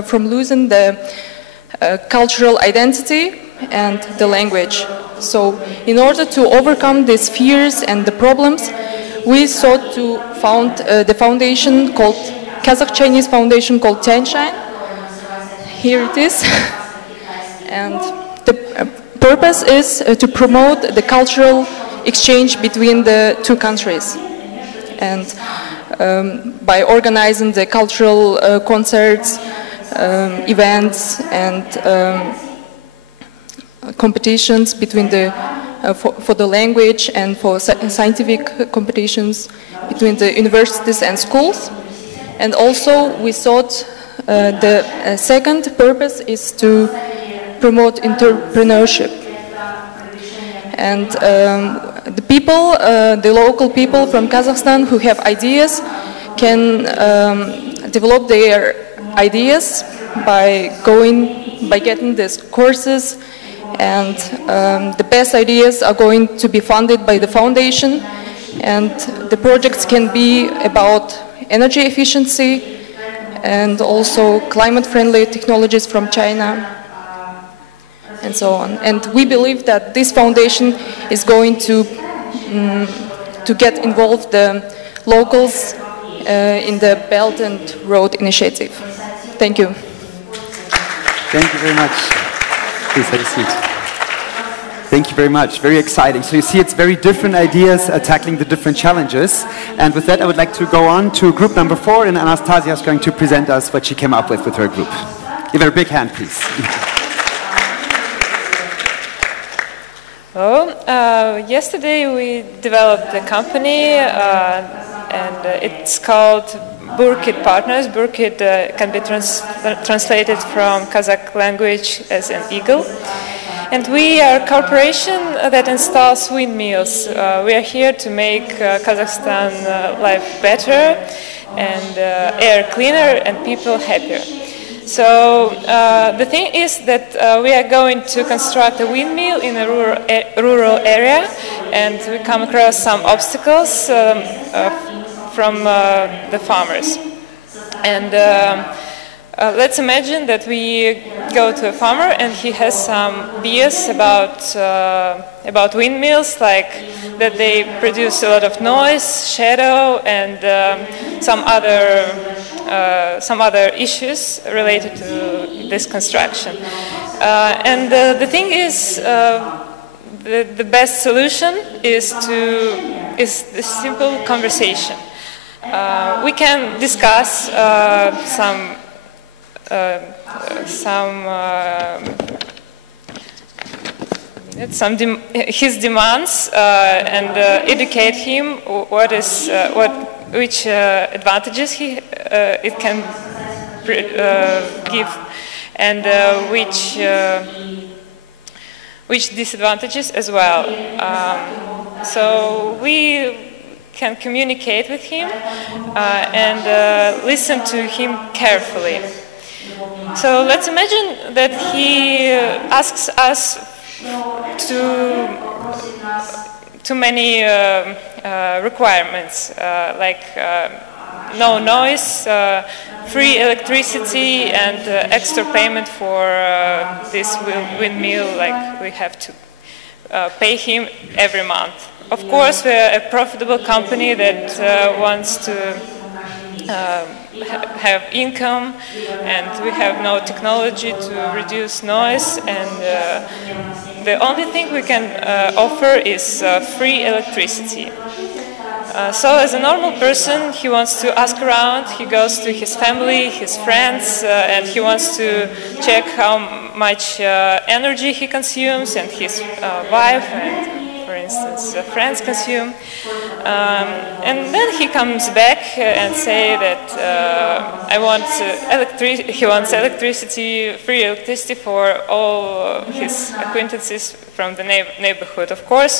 from losing the cultural identity and the language. So in order to overcome these fears and the problems, we sought to found the foundation called Kazakh-Chinese foundation called Tianshine. Here it is. And the purpose is to promote the cultural exchange between the two countries. And by organizing the cultural concerts, events, and competitions between for the language, and for scientific competitions between the universities and schools. And also we thought the second purpose is to promote entrepreneurship. And the people, the local people from Kazakhstan who have ideas can develop their ideas by getting these courses, and the best ideas are going to be funded by the foundation, and the projects can be about energy efficiency and also climate-friendly technologies from China, and so on. And we believe that this foundation is going to get involved the locals in the Belt and Road Initiative. Thank you. Thank you very much. Please have a seat. Thank you very much. Very exciting. So you see, it's very different ideas tackling the different challenges. And with that, I would like to go on to group number 4, and Anastasia is going to present us what she came up with her group. Give her a big hand, please. Yesterday we developed a company, and it's called Burkit Partners. Burkit can be translated from Kazakh language as an eagle. And we are a corporation that installs windmills. We are here to make Kazakhstan life better and air cleaner and people happier. So the thing is that we are going to construct a windmill in a rural area, and we come across some obstacles from the farmers. And let's imagine that we go to a farmer and he has some BS about windmills, like that they produce a lot of noise, shadow, and some other issues related to this construction. And the thing is, the best solution is the simple conversation. We can discuss his demands and educate him which advantages it can give, and which disadvantages as well. So we can communicate with him and listen to him carefully. So let's imagine that he asks us too many requirements, like no noise, free electricity, and extra payment for this windmill, like we have to pay him every month. Of course, we're a profitable company that wants to have income, and we have no technology to reduce noise, and the only thing we can offer is free electricity. So as a normal person, he wants to ask around, he goes to his family, his friends, and he wants to check how much energy he consumes, and his wife and, for instance, friends consume. And then he comes back and say that he wants electricity, free electricity for all his acquaintances from the neighborhood. Of course,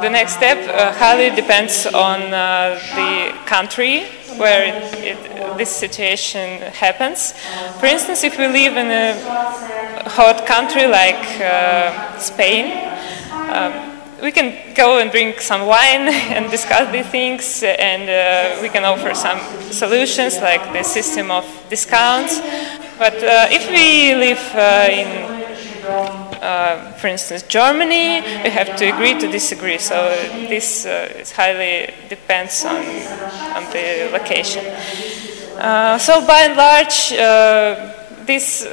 the next step highly depends on the country where this situation happens. For instance, if we live in a hot country like Spain, we can go and drink some wine and discuss these things, and we can offer some solutions like the system of discounts. But if we live for instance, Germany, we have to agree to disagree. So this highly depends on the location. So by and large, this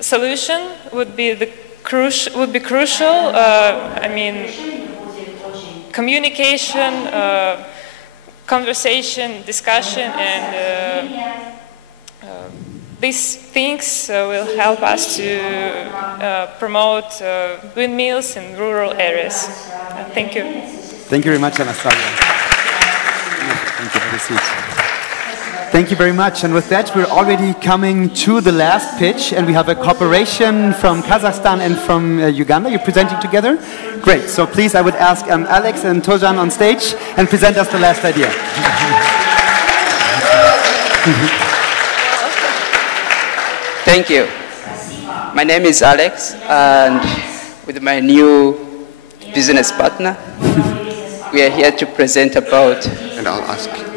solution would be crucial. I mean, communication, conversation, discussion, and these things will help us to promote windmills in rural areas. Thank you. Thank you very much, Anastasia. Thank you for the seat. Thank you very much. And with that, we're already coming to the last pitch, and we have a cooperation from Kazakhstan and from Uganda. You're presenting together? Great. So please, I would ask Alex and Tojan on stage and present us the last idea. Thank you. My name is Alex, and with my new business partner, we are here to present about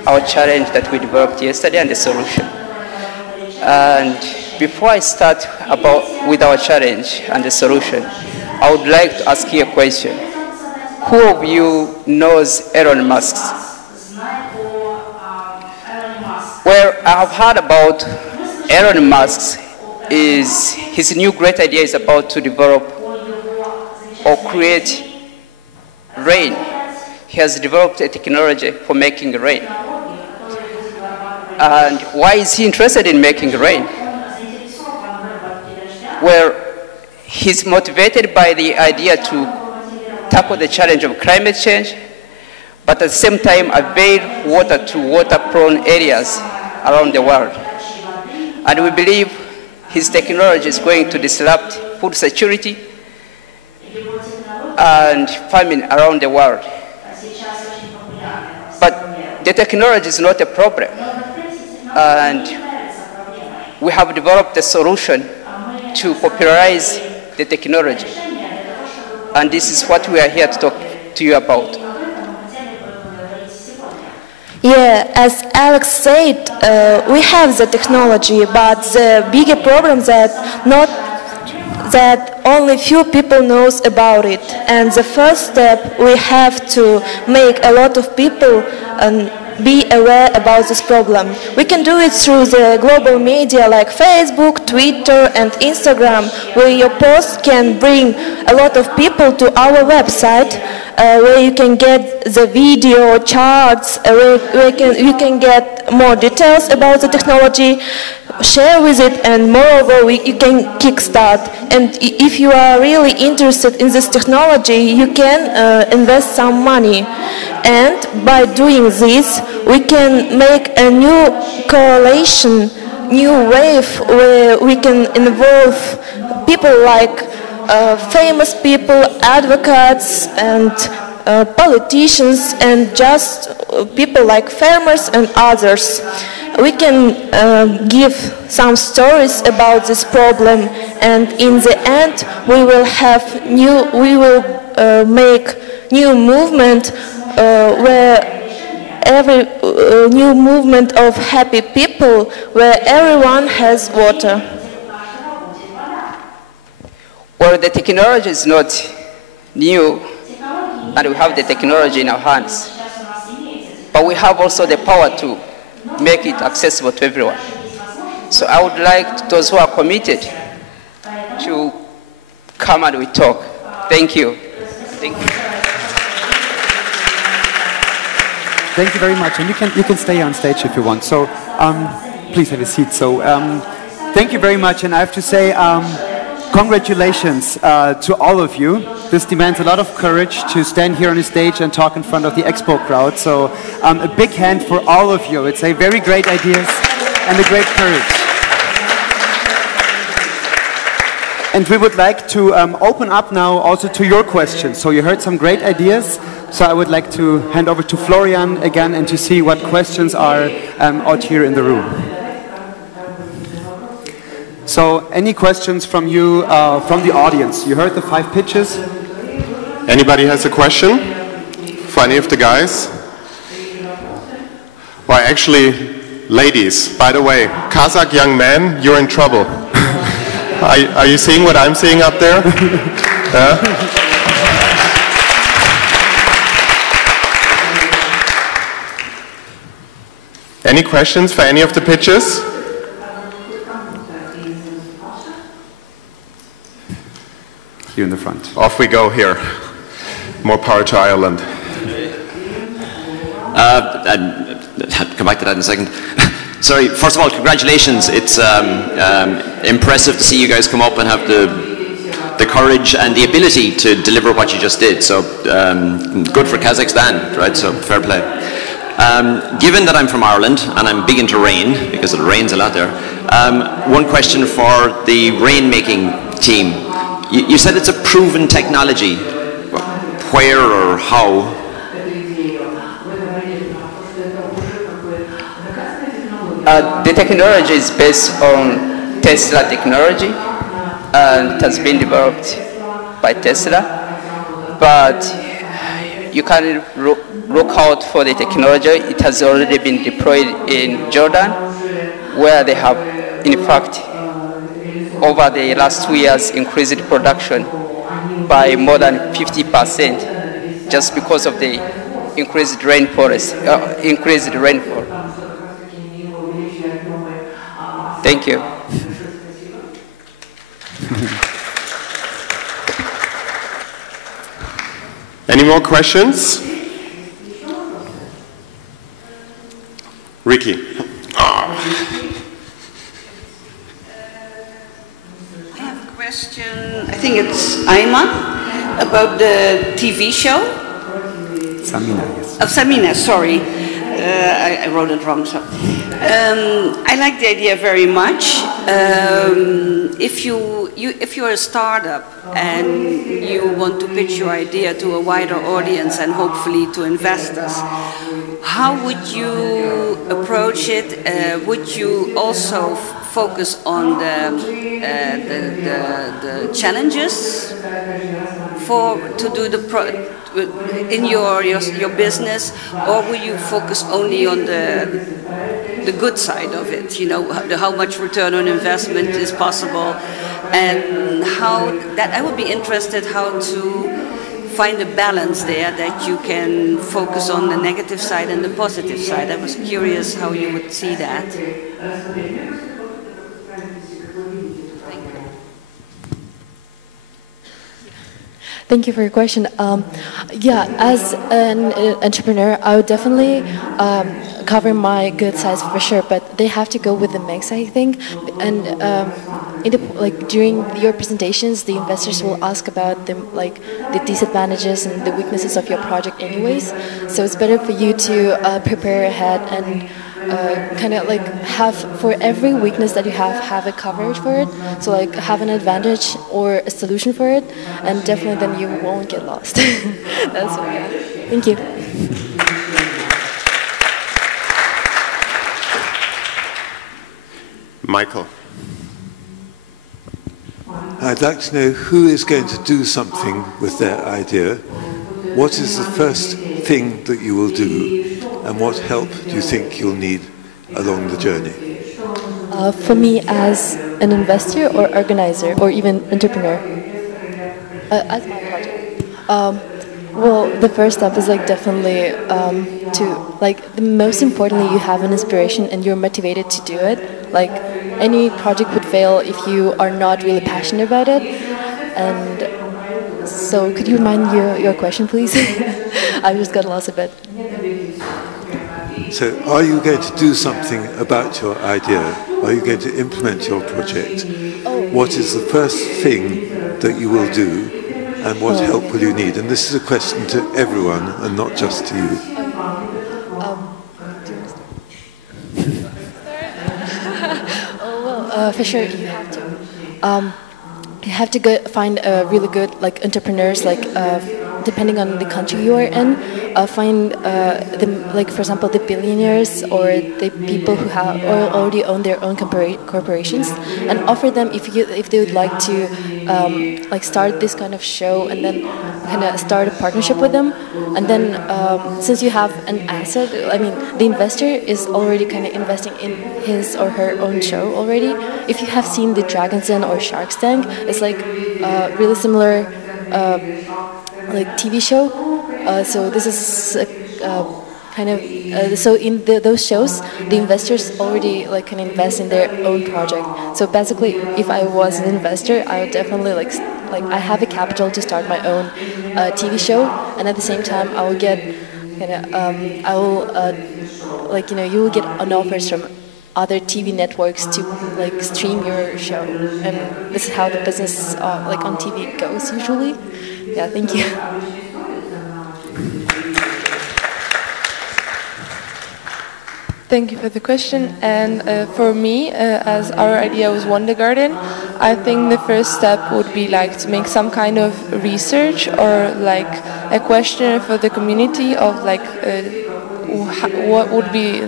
our challenge that we developed yesterday and the solution. And before I start with our challenge and the solution, I would like to ask you a question. who of you knows Elon Musk? Well, I have heard about Elon Musk. His new great idea is about to develop or create rain. He has developed a technology for making rain. And why is he interested in making rain? Well, he's motivated by the idea to tackle the challenge of climate change, but at the same time avail water to water-prone areas around the world. And we believe his technology is going to disrupt food security and famine around the world. But the technology is not a problem. And we have developed a solution to popularize the technology. And this is what we are here to talk to you about. Yeah, as Alex said, we have the technology, but the bigger problem that only few people knows about it. And the first step, we have to make a lot of people be aware about this problem. We can do it through the global media like Facebook, Twitter, and Instagram, where your post can bring a lot of people to our website, where you can get the video, charts, where you can get more details about the technology, share with it, and moreover, you can kickstart. And if you are really interested in this technology, you can invest some money. And by doing this, we can make a new correlation, new wave, where we can involve people like famous people, advocates, and politicians, and just people like farmers and others. We can give some stories about this problem, and in the end, we will make new movement where every new movement of happy people, where everyone has water. Well, the technology is not new, and we have the technology in our hands. But we have also the power to make it accessible to everyone. So I would like those who are committed to come and we talk. Thank you. Thank you. Thank you very much, and you can stay on stage if you want. So please have a seat. So thank you very much, and I have to say congratulations to all of you. This demands a lot of courage to stand here on the stage and talk in front of the expo crowd. So a big hand for all of you. It's a very great ideas and a great courage. And we would like to open up now also to your questions. So you heard some great ideas. So I would like to hand over to Florian again and to see what questions are out here in the room. So any questions from you, from the audience? You heard the 5 pitches. Anybody has a question for any of the guys? Well, actually, ladies, by the way, Kazakh young man, you're in trouble. Are you seeing what I'm seeing up there? Yeah? Any questions for any of the pitches? You in the front. Off we go here. More power to Ireland. I'll come back to that in a second. Sorry, first of all, congratulations. It's impressive to see you guys come up and have the courage and the ability to deliver what you just did. So good for Kazakhstan, right? So fair play. Given that I'm from Ireland and I'm big into rain, because it rains a lot there, one question for the rain-making team. You said it's a proven technology. Where or how? The technology is based on Tesla technology, and it has been developed by Tesla. But you can look out for the technology. It has already been deployed in Jordan, where they have, in fact, over the last 2 years, increased production by more than 50%. just because of the increased rainfall. Thank you. Any more questions? Ricky. I have a question, I think it's Ayman, about the TV show. Samina, yes. Oh, Samina, sorry. I wrote it wrong. So. I like the idea very much. If you're a startup and you want to pitch your idea to a wider audience and hopefully to investors, how would you approach it? Would you also focus on the challenges to do in your business, or will you focus only on the good side of it? You know, how much return on investment is possible, and how that I would be interested how to find a balance there that you can focus on the negative side and the positive side. I was curious how you would see that. Thank you for your question. Yeah, as an entrepreneur, I would definitely cover my good sides for sure, but they have to go with the mix, I think. And during your presentations, the investors will ask about the disadvantages and the weaknesses of your project, anyways. So it's better for you to prepare ahead and kind of have, for every weakness that you have a coverage for it. So have an advantage or a solution for it, and definitely then you won't get lost. That's what I got. Thank you. Michael. I'd like to know who is going to do something with their idea. What is the first thing that you will do? And what help do you think you'll need along the journey? For me, as an investor or organizer or even entrepreneur, as my project, well, the first step is definitely the most importantly, you have an inspiration and you're motivated to do it. Any project would fail if you are not really passionate about it. And so, could you remind your question, please? I just got lost a bit. So, are you going to do something about your idea? Are you going to implement your project? What is the first thing that you will do, and what help will you need? And this is a question to everyone, and not just to you. For sure, you have to. You have to find really good entrepreneurs, depending on the country you are in. Find for example, the billionaires or the people who have or already own their own corporations, and offer them if they would like to start this kind of show, and then kind of start a partnership with them. And then since you have an asset, the investor is already kind of investing in his or her own show already. If you have seen the Dragon's Den or Shark Tank, it's really similar TV show. So this is so in those shows, the investors already can invest in their own project. So basically, if I was an investor, I would definitely I have a capital to start my own TV show, and at the same time, I will get you will get an offers from other TV networks to stream your show, and this is how the business on TV goes usually. Yeah, thank you. Thank you for the question. And for me, as our idea was Wonder Garden, I think the first step would be to make some kind of research or a questionnaire for the community of what would be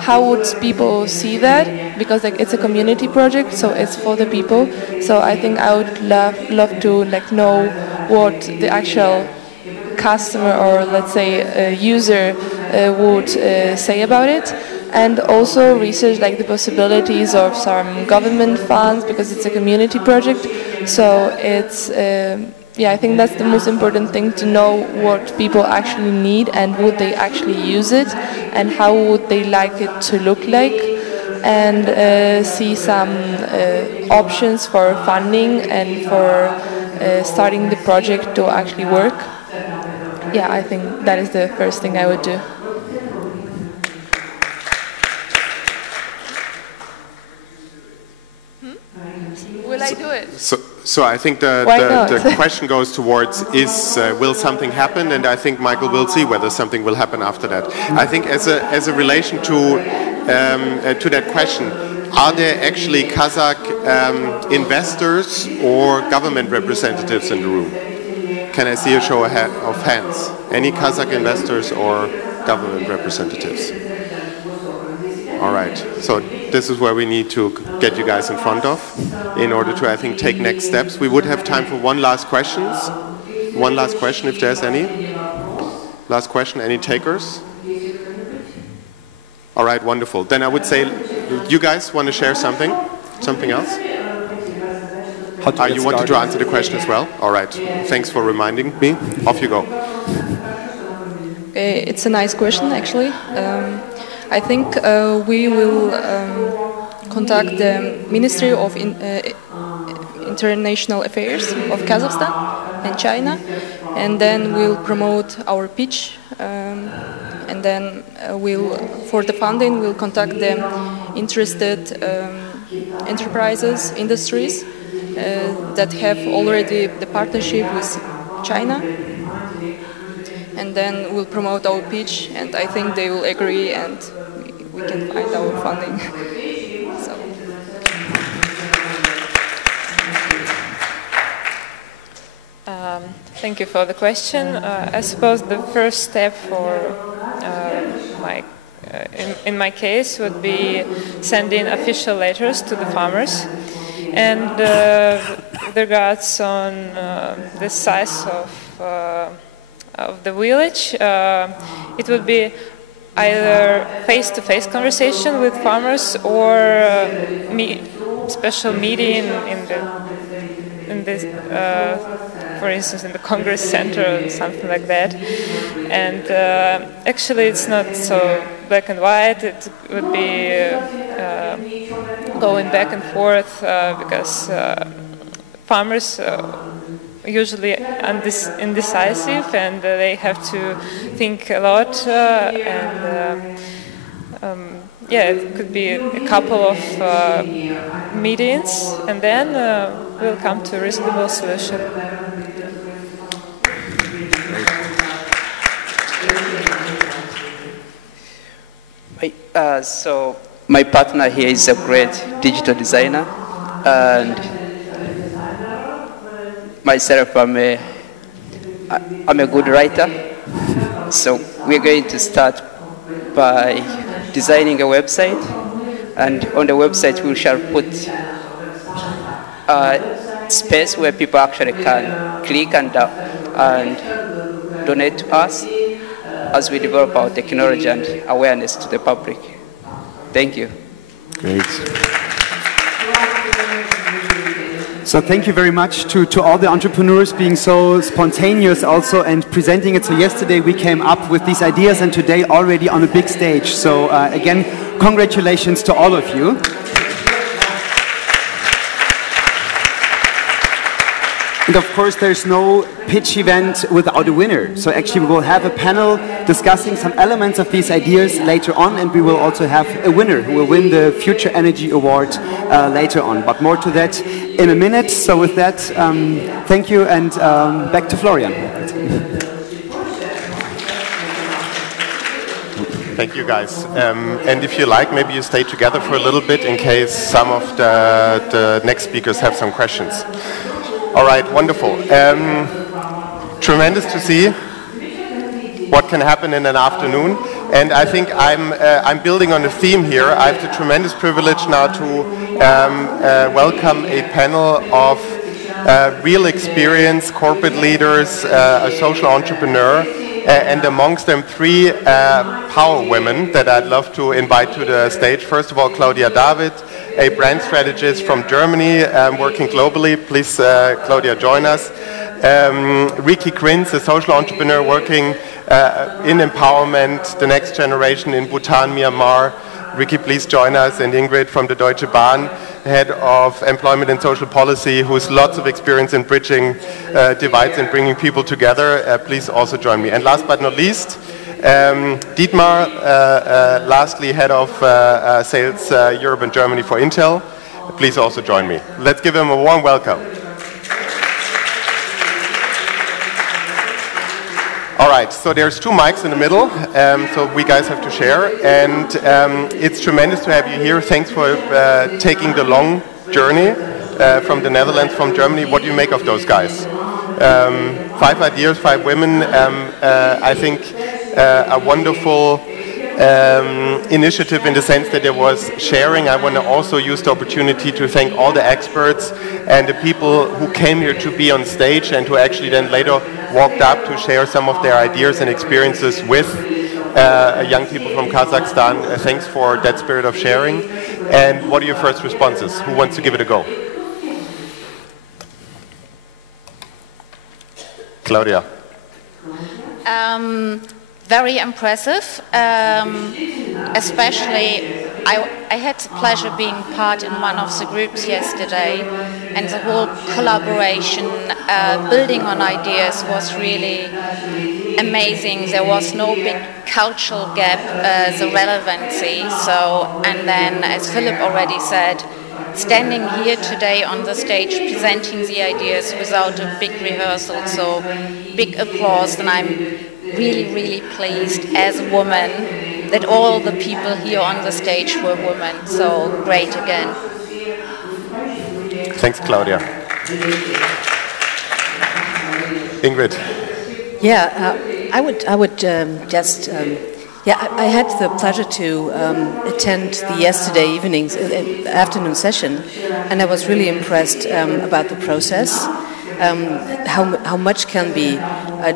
how would people see that, because it's a community project, so it's for the people. So I think I would love to know what the actual customer or let's say a user would say about it, and also research the possibilities of some government funds, because it's a community project. So it's yeah, I think that's the most important thing, to know what people actually need and would they actually use it and how would they like it to look like, and see some options for funding and for starting the project to actually work. Yeah, I think that is the first thing I would do. Will I do it? So I think the question goes towards will something happen, and I think Michael will see whether something will happen after that. I think as a relation to that question, are there actually Kazakh investors or government representatives in the room? Can I see a show of hands? Any Kazakh investors or government representatives? All right, so this is where we need to get you guys in front of in order to, I think, take next steps. We would have time for one last question if there's any. Last question, any takers? All right, wonderful. Then I would say, you guys want to share something else? You wanted to answer the question as well? All right, thanks for reminding me. Off you go. It's a nice question, actually. I think we will contact the Ministry of International Affairs of Kazakhstan and China, and then we'll promote our pitch, and then for the funding we'll contact the interested enterprises, industries that have already the partnership with China. And then we'll promote our pitch, and I think they will agree, and we can find our funding. So. Thank you for the question. I suppose the first step for in my case would be sending official letters to the farmers, and with regards on the size of the village, it would be either face-to-face conversation with farmers or special meeting in this, for instance, in the Congress Center or something like that. And actually, it's not so black and white. It would be going back and forth because farmers usually indecisive, and they have to think a lot, and yeah, it could be a couple of meetings, and then we'll come to a reasonable solution. So my partner here is a great digital designer, and myself, I'm a good writer. So we're going to start by designing a website, and on the website we shall put a space where people actually can click and donate to us as we develop our technology and awareness to the public. Thank you. Great. So thank you very much to all the entrepreneurs being so spontaneous also and presenting it. So yesterday we came up with these ideas, and today already on a big stage. So again, congratulations to all of you. And of course, there's no pitch event without a winner. So actually, we will have a panel discussing some elements of these ideas later on, and we will also have a winner who will win the Future Energy Award later on. But more to that in a minute. So with that, thank you, and back to Florian. Thank you, guys. And if you like, maybe you stay together for a little bit in case some of the next speakers have some questions. All right, wonderful. Tremendous to see what can happen in an afternoon. And I think I'm building on a theme here. I have the tremendous privilege now to welcome a panel of real experience, corporate leaders, a social entrepreneur, and amongst them three power women that I'd love to invite to the stage. First of all, Claudia David, a brand strategist from Germany, working globally. Please, Claudia, join us. Ricky Krins, a social entrepreneur working in empowerment, the next generation in Bhutan, Myanmar. Ricky, please join us. And Ingrid from the Deutsche Bahn, Head of Employment and Social Policy, who has lots of experience in bridging divides and bringing people together. Please also join me. And last but not least, Dietmar, lastly, Head of Sales Europe and Germany for Intel. Please also join me. Let's give him a warm welcome. All right, so there's 2 mics in the middle, so we guys have to share, and it's tremendous to have you here. Thanks for taking the long journey from the Netherlands, from Germany. What do you make of those guys? 5 ideas, 5 women, I think a wonderful initiative in the sense that there was sharing. I want to also use the opportunity to thank all the experts and the people who came here to be on stage and who actually then later walked up to share some of their ideas and experiences with young people from Kazakhstan. Thanks for that spirit of sharing. And what are your first responses? Who wants to give it a go? Claudia. Very impressive, especially I had the pleasure being part in one of the groups yesterday, and the whole collaboration, building on ideas was really amazing. There was no big cultural gap, the relevancy. So, and then as Philip already said, standing here today on the stage presenting the ideas without a big rehearsal, so big applause, and I'm really pleased as a woman that all the people here on the stage were women, so great again. Thanks, Claudia. Ingrid. Yeah, I would just I had the pleasure to attend the yesterday evening's afternoon session, and I was really impressed about the process. How much can be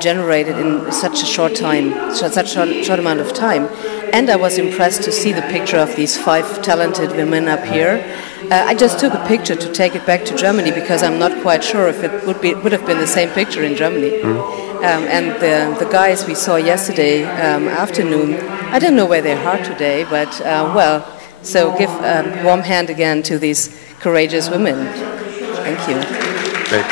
generated in such a short time, such a short amount of time. And I was impressed to see the picture of these 5 talented women up here. I just took a picture to take it back to Germany because I'm not quite sure if it would have been the same picture in Germany. And the guys we saw yesterday afternoon, I don't know where they are today, but so give a warm hand again to these courageous women. Thank you. Great.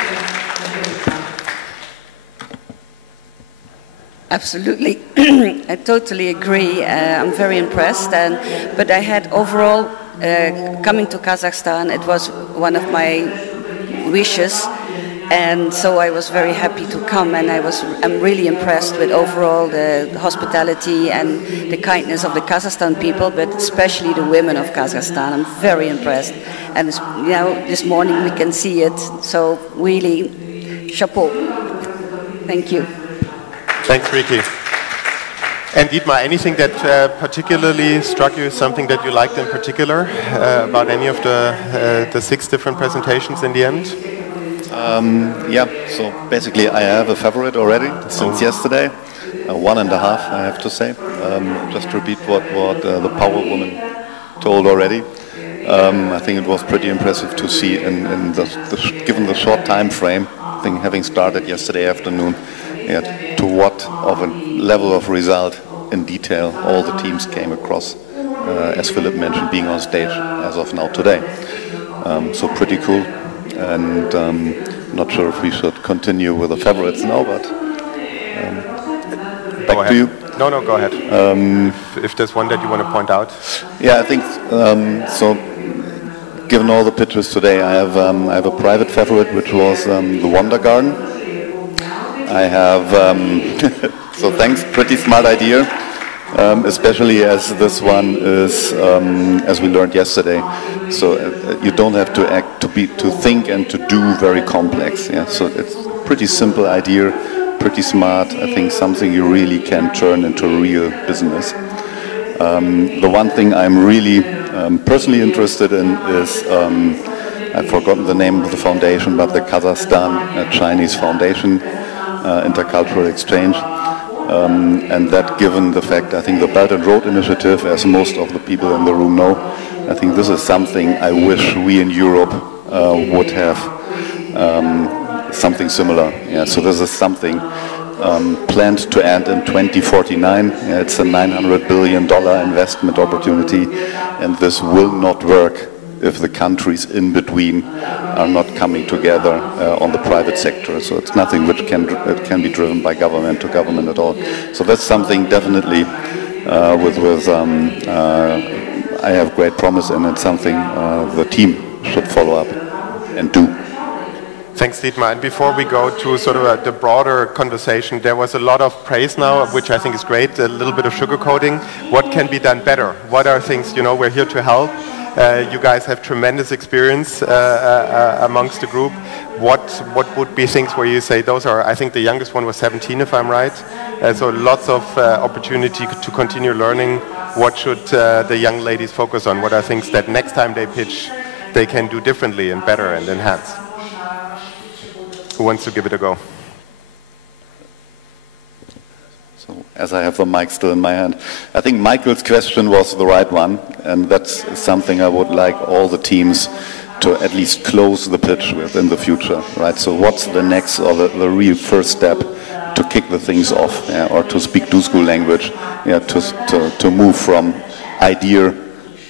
Absolutely, I totally agree. I'm very impressed, but I had overall coming to Kazakhstan. It was one of my wishes, and so I was very happy to come. And I'm really impressed with overall the hospitality and the kindness of the Kazakhstan people, but especially the women of Kazakhstan. I'm very impressed, and this morning we can see it. So really, chapeau. Thank you. Thanks, Ricky. And Dietmar, anything that particularly struck you, something that you liked in particular about any of the 6 different presentations in the end? So basically I have a favorite already since yesterday, 1.5, I have to say. Just to repeat what the Power Woman told already. I think it was pretty impressive to see given the short time frame, I think having started yesterday afternoon, to what of a level of result in detail all the teams came across, as Philip mentioned, being on stage as of now today. So pretty cool, and not sure if we should continue with the favorites now, but back to you. No, go ahead. If there's one that you want to point out. Yeah, I think so. Given all the pictures today, I have a private favorite, which was the Wonder Garden. I have, so thanks, pretty smart idea, especially as this one is, as we learned yesterday, so you don't have to think and to do very complex, so it's pretty simple idea, pretty smart, I think something you really can turn into a real business. The one thing I'm really personally interested in is, I've forgotten the name of the foundation, but the Kazakhstan Chinese Foundation, intercultural exchange, and that given the fact, I think the Belt and Road Initiative, as most of the people in the room know, I think this is something I wish we in Europe would have something similar. Yeah, so this is something planned to end in 2049. Yeah, it's a $900 billion investment opportunity, and this will not work if the countries in between are not coming together on the private sector. So it's nothing which can be driven by government to government at all. So that's something definitely I have great promise in. It's something the team should follow up and do. Thanks, Dietmar. And before we go to sort of the broader conversation, there was a lot of praise now, which I think is great, a little bit of sugarcoating. What can be done better? What are things, we're here to help. You guys have tremendous experience amongst the group. What would be things where you say those are, I think the youngest one was 17 if I'm right, so lots of opportunity to continue learning. What should the young ladies focus on? What are things that next time they pitch they can do differently and better and enhance? Who wants to give it a go? So, as I have the mic still in my hand, I think Michael's question was the right one, and that's something I would like all the teams to at least close the pitch with in the future, right? So what's the next or the real first step to kick the things off, or to speak do-school language, to move from idea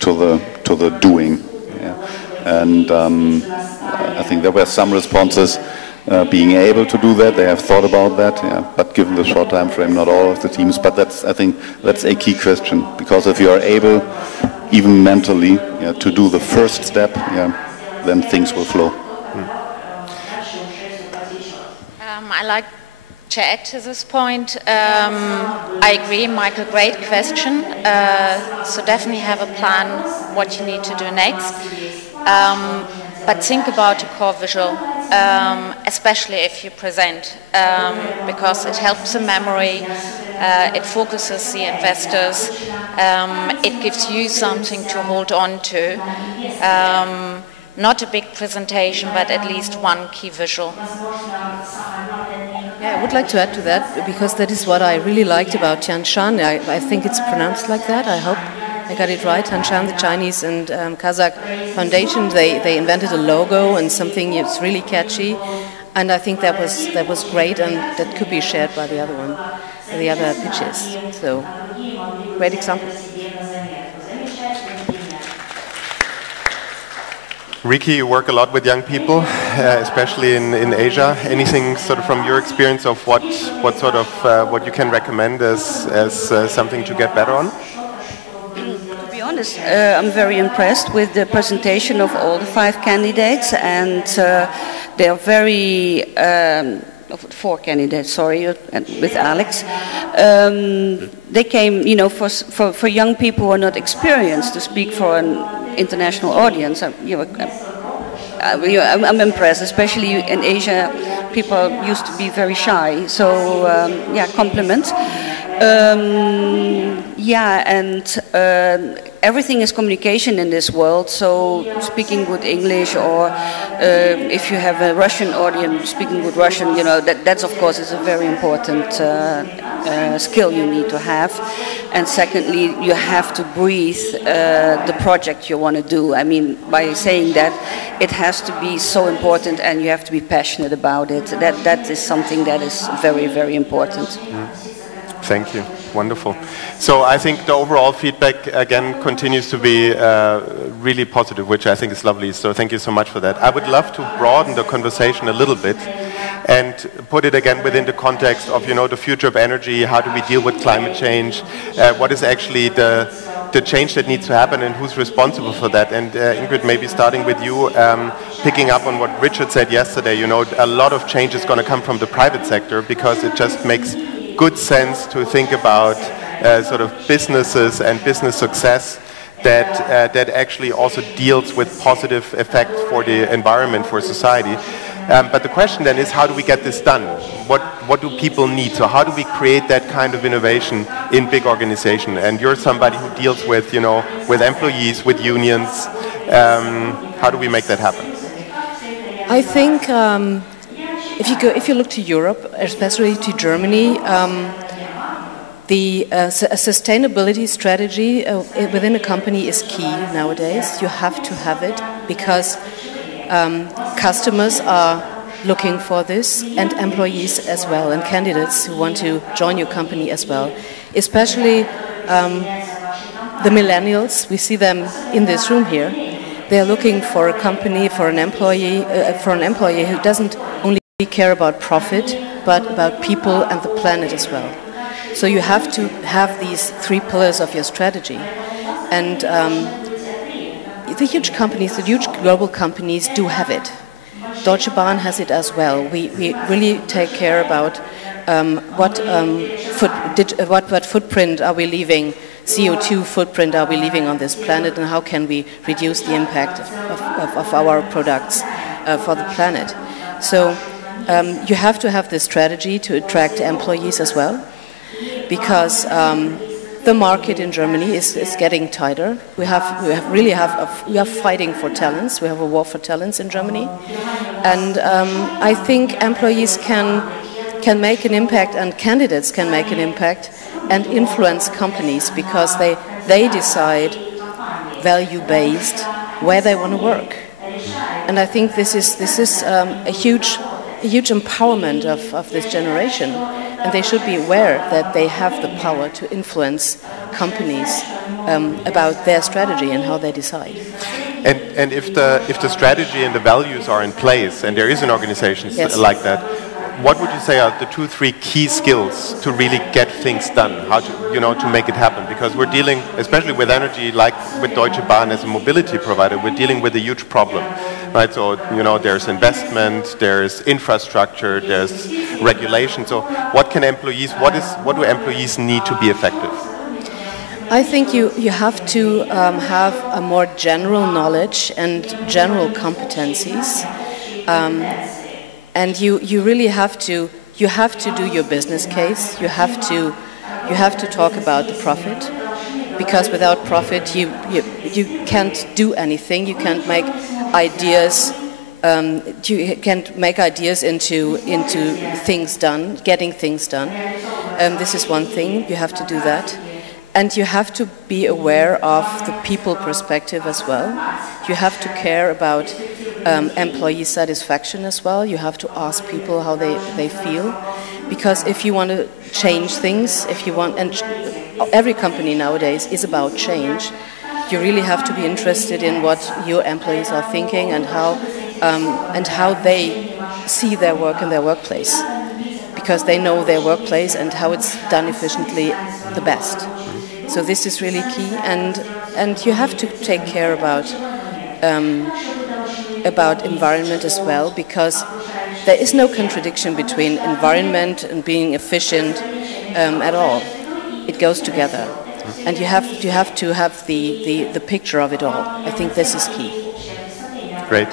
to the doing. And I think there were some responses being able to do that. They have thought about that, but given the short time frame, not all of the teams. But I think that's a key question, because if you are able, even mentally, to do the first step, then things will flow. I like to add to this point. I agree, Michael, great question. So definitely have a plan what you need to do next. But think about a core visual, especially if you present, because it helps the memory, it focuses the investors, it gives you something to hold on to. Not a big presentation, but at least one key visual. Yeah, I would like to add to that, because that is what I really liked about Tianshan. I think it's pronounced like that, I hope I got it right. Tianshan, the Chinese and Kazakh foundation, they invented a logo and something that's really catchy, and I think that was great, and that could be shared by the other pitches. So, great example. Ricky, you work a lot with young people, especially in Asia. Anything sort of from your experience of what you can recommend as something to get better on? To be honest, I'm very impressed with the presentation of all the 5 candidates, and they are very 4 candidates. Sorry, with Alex. They came, for young people who are not experienced to speak for an international audience. I'm impressed, especially in Asia. People used to be very shy, so compliment. Everything is communication in this world, so speaking good English, or if you have a Russian audience, speaking good Russian, that's of course is a very important skill you need to have. And secondly, you have to breathe the project you want to do. I mean, by saying that, it has to be so important, and you have to be passionate about it. That is something that is very, very important. Thank you. Wonderful. So I think the overall feedback, again, continues to be really positive, which I think is lovely. So thank you so much for that. I would love to broaden the conversation a little bit and put it again within the context of, the future of energy. How do we deal with climate change? What is actually the change that needs to happen, and who's responsible for that? And Ingrid, maybe starting with you, picking up on what Richard said yesterday, a lot of change is going to come from the private sector, because it just makes good sense to think about sort of businesses and business success that actually also deals with positive effect for the environment, for society. But the question then is, how do we get this done? What do people need? So how do we create that kind of innovation in big organization? And you're somebody who deals with, with employees, with unions. How do we make that happen? I think if you look to Europe, especially to Germany, the sustainability strategy within a company is key nowadays. You have to have it, because customers are looking for this, and employees as well, and candidates who want to join your company as well. Especially the millennials, we see them in this room here. They're looking for a company, for an employee who doesn't only care about profit, but about people and the planet as well. So you have to have these three pillars of your strategy. And the huge companies, the huge global companies do have it. Deutsche Bahn has it as well. We really take care about what footprint are we leaving, CO2 footprint are we leaving on this planet, and how can we reduce the impact of our products for the planet. So you have to have this strategy to attract employees as well, because the market in Germany is getting tighter. We are fighting for talents. We have a war for talents in Germany, and I think employees can make an impact, and candidates can make an impact and influence companies, because they decide value-based where they want to work. And I think this is a huge empowerment of this generation, and they should be aware that they have the power to influence companies about their strategy and how they decide. And if the strategy and the values are in place, and there is an organization like that, what would you say are the 2-3 key skills to really get things done? How to make it happen? Because we're dealing, especially with energy, like with Deutsche Bahn as a mobility provider, we're dealing with a huge problem, right? So there's investment, there's infrastructure, there's regulation. So what do employees need to be effective? I think you have to have a more general knowledge and general competencies. And you really have to do your business case. You have to talk about the profit, because without profit you can't do anything. You can't make ideas. You can't make ideas into things done, getting things done. This is one thing. You have to do that. And you have to be aware of the people perspective as well. You have to care about employee satisfaction as well. You have to ask people how they feel. Because if you want to change things, and every company nowadays is about change, you really have to be interested in what your employees are thinking and how they see their work in their workplace. Because they know their workplace and how it's done efficiently the best. So this is really key, and you have to take care about environment as well, because there is no contradiction between environment and being efficient at all. It goes together, and you have to have the picture of it all. I think this is key. Great.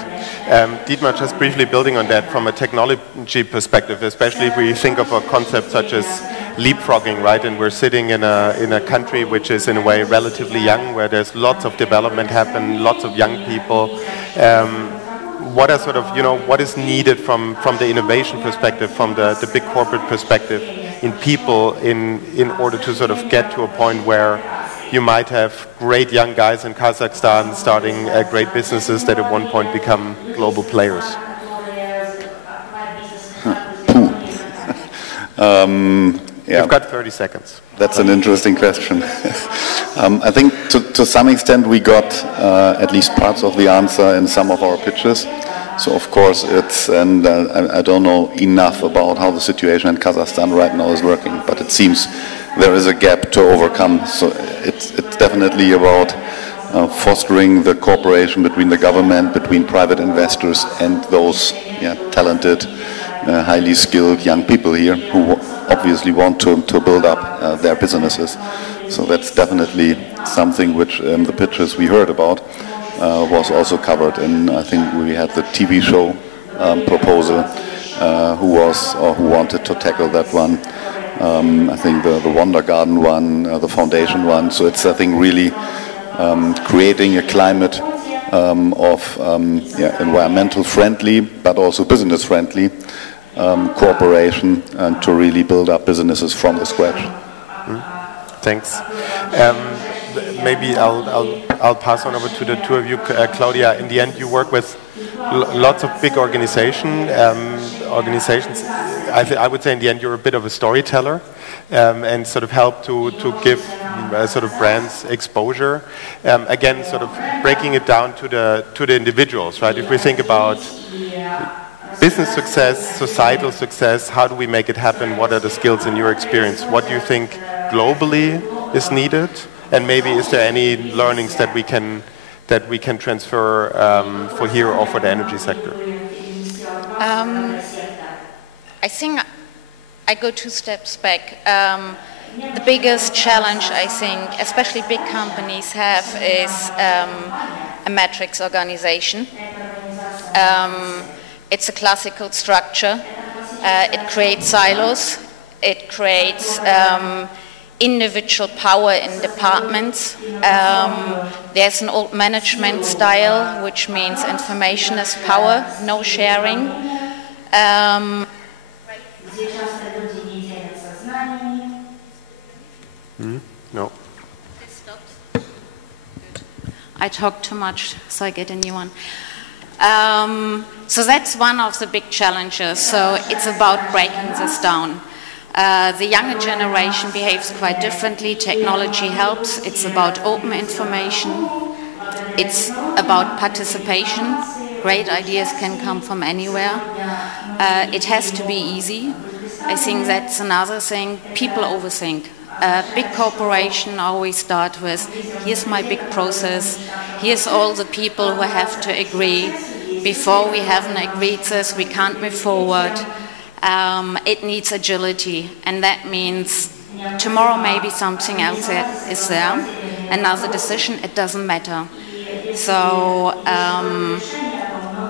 Dietmar, just briefly building on that from a technology perspective, especially if we think of a concept such as leapfrogging, right? And we're sitting in a country which is in a way relatively young, where there's lots of development happen, lots of young people. What are what is needed from the innovation perspective, from the big corporate perspective, in people in order to sort of get to a point where you might have great young guys in Kazakhstan starting great businesses that at one point become global players? You've got 30 seconds. That's an interesting question. I think to some extent we got at least parts of the answer in some of our pitches. So of course I don't know enough about how the situation in Kazakhstan right now is working, but it seems there is a gap to overcome. So it's definitely about fostering the cooperation between the government, between private investors and those talented, highly skilled young people here who obviously want to build up their businesses. So that's definitely something which in the pitches we heard about was also covered in, I think we had the TV show proposal who wanted to tackle that one. I think the Wonder Garden one, the foundation one. So it's, I think, really creating a climate of environmental friendly but also business friendly cooperation, and to really build up businesses from the scratch. Thanks. Maybe I'll I'll pass on over to the two of you. Claudia, in the end, you work with lots of big organizations. I would say in the end, you're a bit of a storyteller and sort of help to give sort of brands exposure. Again, sort of breaking it down to the individuals, right? If we think about business success, societal success, how do we make it happen? What are the skills in your experience? What do you think globally is needed? And maybe is there any learnings that we can transfer for here or for the energy sector? I think I go 2 steps back. The biggest challenge I think, especially big companies have, is a matrix organization. It's a classical structure. It creates silos. It creates individual power in departments. There's an old management style, which means information is power, no sharing. No. I talk too much, so I get a new one. So that's one of the big challenges. So it's about breaking this down. The younger generation behaves quite differently. Technology helps. It's about open information. It's about participation. Great ideas can come from anywhere. It has to be easy. I think that's another thing. People overthink. Big corporations always start with, here's my big process, here's all the people who have to agree. Before we haven't agreed this, we can't move forward. It needs agility, and that means tomorrow maybe something else is there, another decision, it doesn't matter. So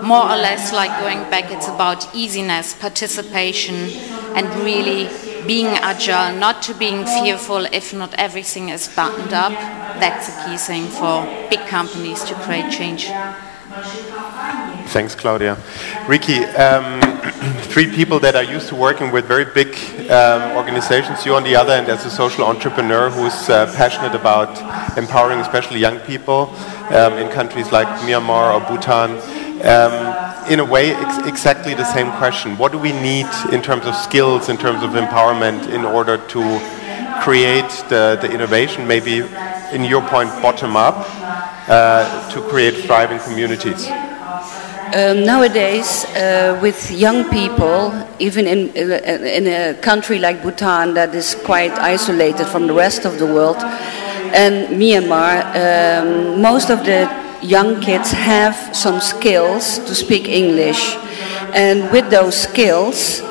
more or less like going back, it's about easiness, participation, and really being agile, not to being fearful if not everything is buttoned up. That's the key thing for big companies to create change. Thanks, Claudia. Ricky, 3 people that are used to working with very big organizations. You on the other end as a social entrepreneur who's passionate about empowering especially young people in countries like Myanmar or Bhutan. In a way, exactly the same question. What do we need in terms of skills, in terms of empowerment, in order to create the innovation, maybe in your point, bottom up, to create thriving communities? Nowadays, with young people, even in a country like Bhutan that is quite isolated from the rest of the world, and Myanmar, most of the young kids have some skills to speak English, and with those skills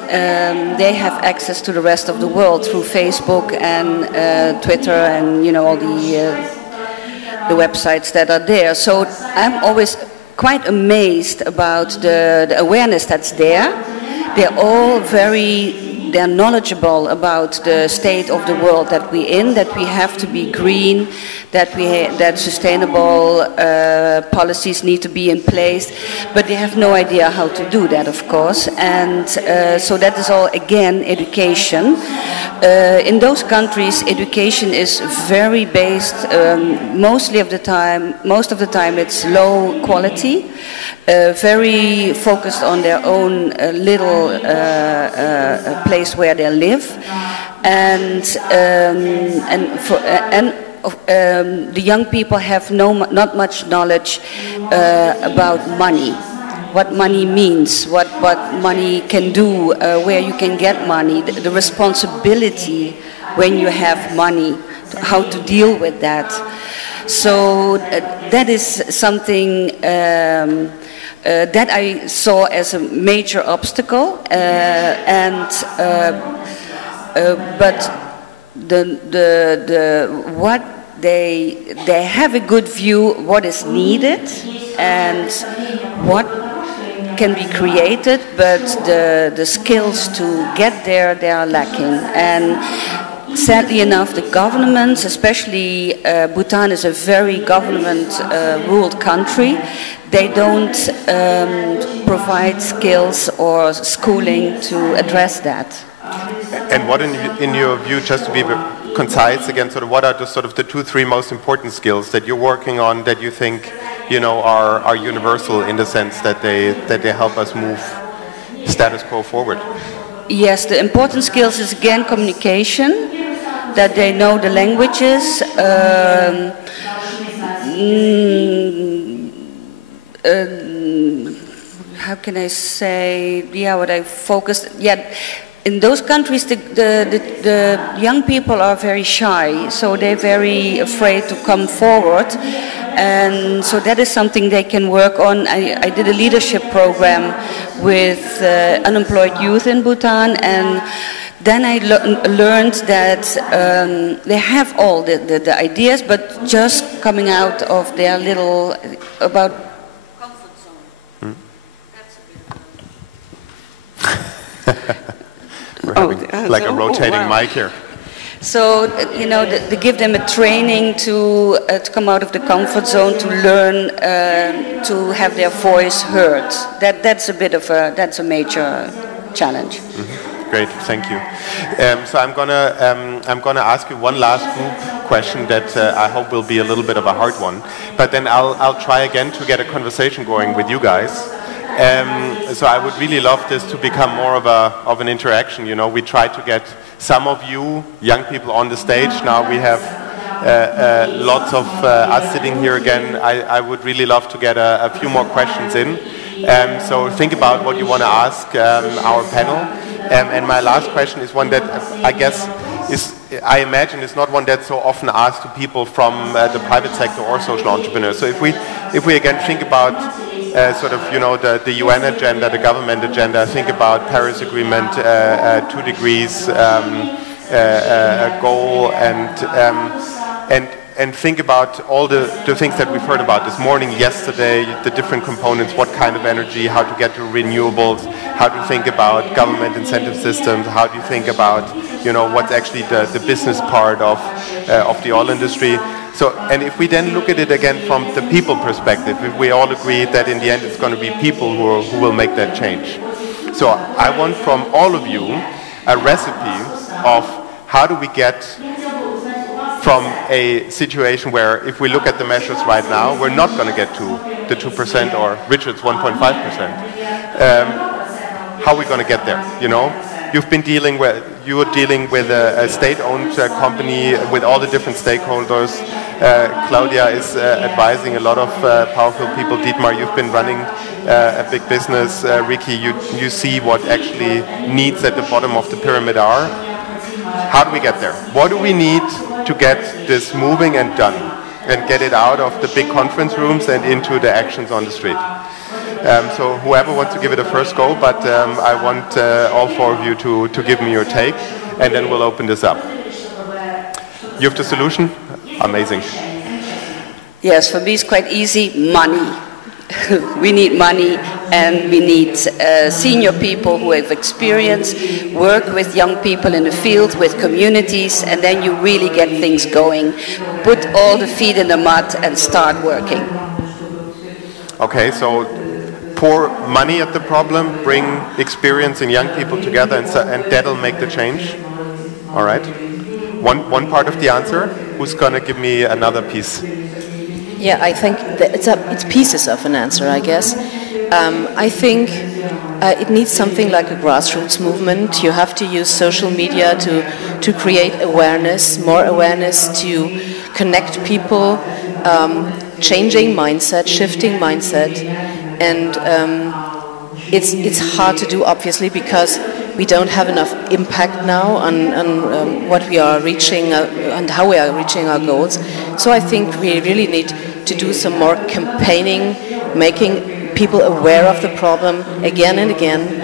they have access to the rest of the world through Facebook and Twitter and all the websites that are there. So I'm always quite amazed about the awareness that's there. They're knowledgeable about the state of the world that we're in, that we have to be green, that sustainable policies need to be in place, but they have no idea how to do that, of course. And so that is all, again, education. In those countries, education is very based, most of the time it's low quality, very focused on their own little place where they live, and the young people have not much knowledge about money, what money means, what money can do, where you can get money, the responsibility when you have money, how to deal with that. So that is something that I saw as a major obstacle, but what they have a good view what is needed and what can be created, but the skills to get there, they are lacking. And sadly enough, the governments, especially Bhutan is a very government-ruled country, they don't provide skills or schooling to address that. And what, in your view, just to be concise again, sort of what are the sort of the 2-3 most important skills that you're working on that you think, you know, are universal in the sense that they help us move status quo forward? Yes, the important skills is again communication, that they know the languages, how can I say, yeah, what I focused, yeah, in those countries the young people are very shy, so they're very afraid to come forward, and so that is something they can work on. I did a leadership program with unemployed youth in Bhutan, and then I learned that they have all the ideas, but just coming out of their little, about comfort zone. We're having like a rotating mic here. So, you know, they give them a training to come out of the comfort zone, to learn to have their voice heard. That's a bit of that's a major challenge. Mm-hmm. Great, thank you. So I'm gonna ask you one last group question that I hope will be a little bit of a hard one, but then I'll try again to get a conversation going with you guys. So I would really love this to become more of an interaction. You know, we try to get some of you young people on the stage. Now we have lots of us sitting here again. I would really love to get a few more questions in. So think about what you want to ask our panel. And my last question is one that I guess I imagine is not one that's so often asked to people from the private sector or social entrepreneurs. So if we again think about sort of, you know, the UN agenda, the government agenda, think about Paris Agreement, 2 degrees goal, and think about all the things that we've heard about this morning, yesterday, the different components, what kind of energy, how to get to renewables, how to think about government incentive systems, how do you think about, you know, what's actually the business part of the oil industry. So, and if we then look at it again from the people perspective, if we all agree that in the end it's going to be people who will make that change. So I want from all of you a recipe of how do we get from a situation where if we look at the measures right now, we're not going to get to the 2% or Richard's 1.5%. How are we going to get there, you know? You're dealing with a state-owned company with all the different stakeholders. Claudia is advising a lot of powerful people. Dietmar, you've been running a big business. Ricky, you see what actually needs at the bottom of the pyramid are. How do we get there? What do we need to get this moving and done and get it out of the big conference rooms and into the actions on the street? So whoever wants to give it a first go, but I want all 4 of you to give me your take, and then we'll open this up. You have the solution? Amazing. Yes, for me it's quite easy, money. We need money, and we need senior people who have experience, work with young people in the field, with communities, and then you really get things going. Put all the feet in the mud and start working. Okay, so pour money at the problem, bring experience in young people together, and that'll make the change. All right. One part of the answer. Who's going to give me another piece? Yeah, I think that it's pieces of an answer, I guess. I think it needs something like a grassroots movement. You have to use social media to create awareness, more awareness, to connect people, changing mindset, shifting mindset. And it's hard to do, obviously, because we don't have enough impact now on what we are reaching and how we are reaching our goals. So I think we really need to do some more campaigning, making people aware of the problem again and again,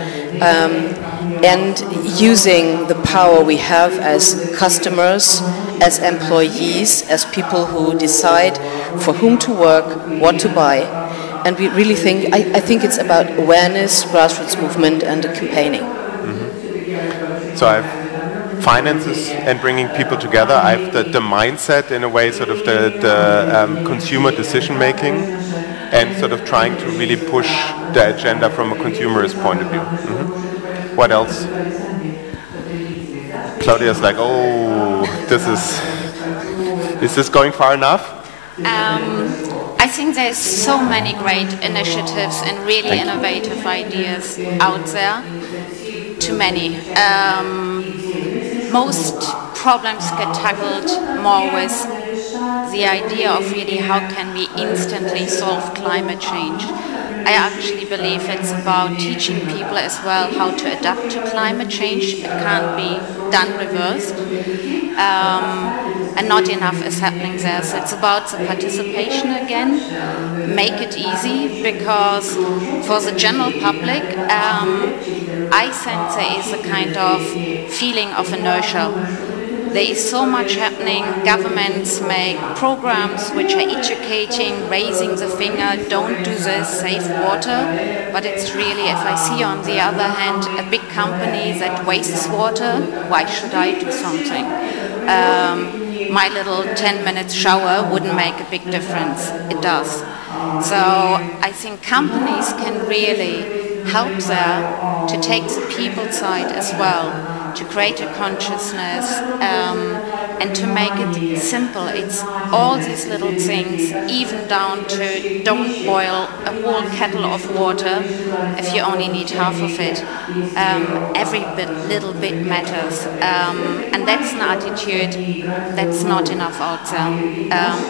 and using the power we have as customers, as employees, as people who decide for whom to work, what to buy. And we really think, I think it's about awareness, grassroots movement, and campaigning. Mm-hmm. So I have finances and bringing people together. I have the mindset, in a way, sort of the consumer decision making, and sort of trying to really push the agenda from a consumerist point of view. Mm-hmm. What else? Claudia's like, oh, this is this going far enough? I think there's so many great initiatives and really innovative ideas out there. Too many. Most problems get tackled more with the idea of really how can we instantly solve climate change. I actually believe it's about teaching people as well how to adapt to climate change. It can't be done reversed. And not enough is happening there. So it's about the participation again. Make it easy, because for the general public, I sense there is a kind of feeling of inertia. There is so much happening. Governments make programs which are educating, raising the finger, don't do this, save water. But it's really, if I see on the other hand a big company that wastes water, why should I do something? My little 10-minute shower wouldn't make a big difference. It does. So I think companies can really help there to take the people side as well, to create a consciousness and to make it simple. It's all these little things, even down to don't boil a whole kettle of water if you only need half of it. Every little bit matters. And that's an attitude that's not enough out there.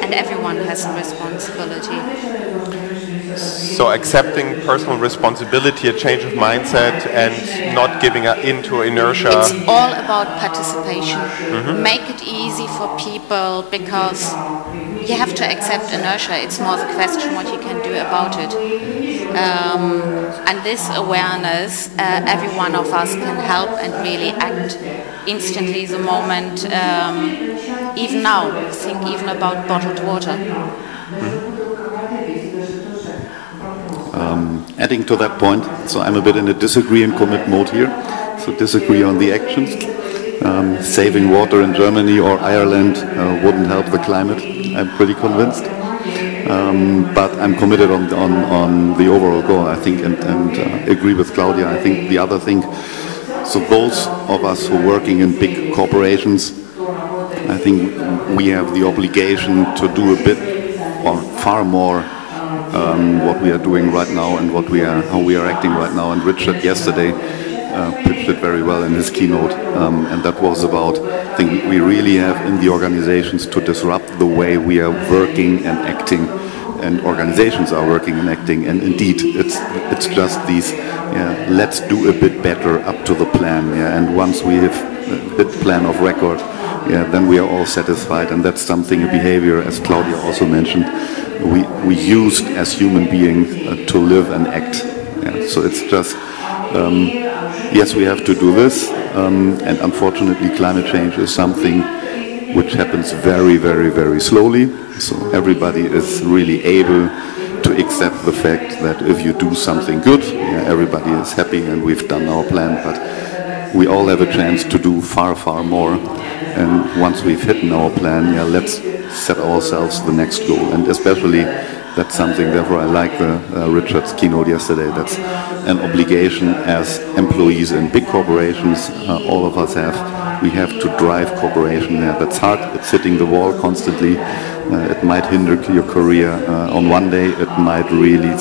And everyone has a responsibility. So accepting personal responsibility, a change of mindset, and not giving in to inertia. It's all about participation. Make it easy for people, because you have to accept inertia. It's more the question what you can do about it. And this awareness, every one of us can help and really act instantly the moment. Even now, think even about bottled water. Adding to that point, so I'm a bit in a disagree and commit mode here. So disagree on the actions. Saving water in Germany or Ireland wouldn't help the climate, I'm pretty convinced. But I'm committed on the overall goal, I think, and agree with Claudia. I think the other thing, so those of us who are working in big corporations, I think we have the obligation to do a bit or far more what we are doing right now and how we are acting right now. And Richard yesterday pitched it very well in his keynote, and that was about, I think we really have in the organizations to disrupt the way we are working and acting, and organizations are working and acting. And indeed, it's just these, let's do a bit better up to the plan, and once we have hit plan of record, then we are all satisfied. And that's something, a behavior, as Claudia also mentioned, we used as human beings to live and act. So it's just, yes, we have to do this, and unfortunately climate change is something which happens very, very, very slowly. So everybody is really able to accept the fact that if you do something good, everybody is happy and we've done our plan, but we all have a chance to do far, far more. And once we've hit our plan, let's set ourselves the next goal. And especially, that's something, therefore I like Richard's keynote yesterday, that's an obligation as employees in big corporations, all of us have. We have to drive cooperation there. That's hard, it's hitting the wall constantly. It might hinder your career on one day, it might really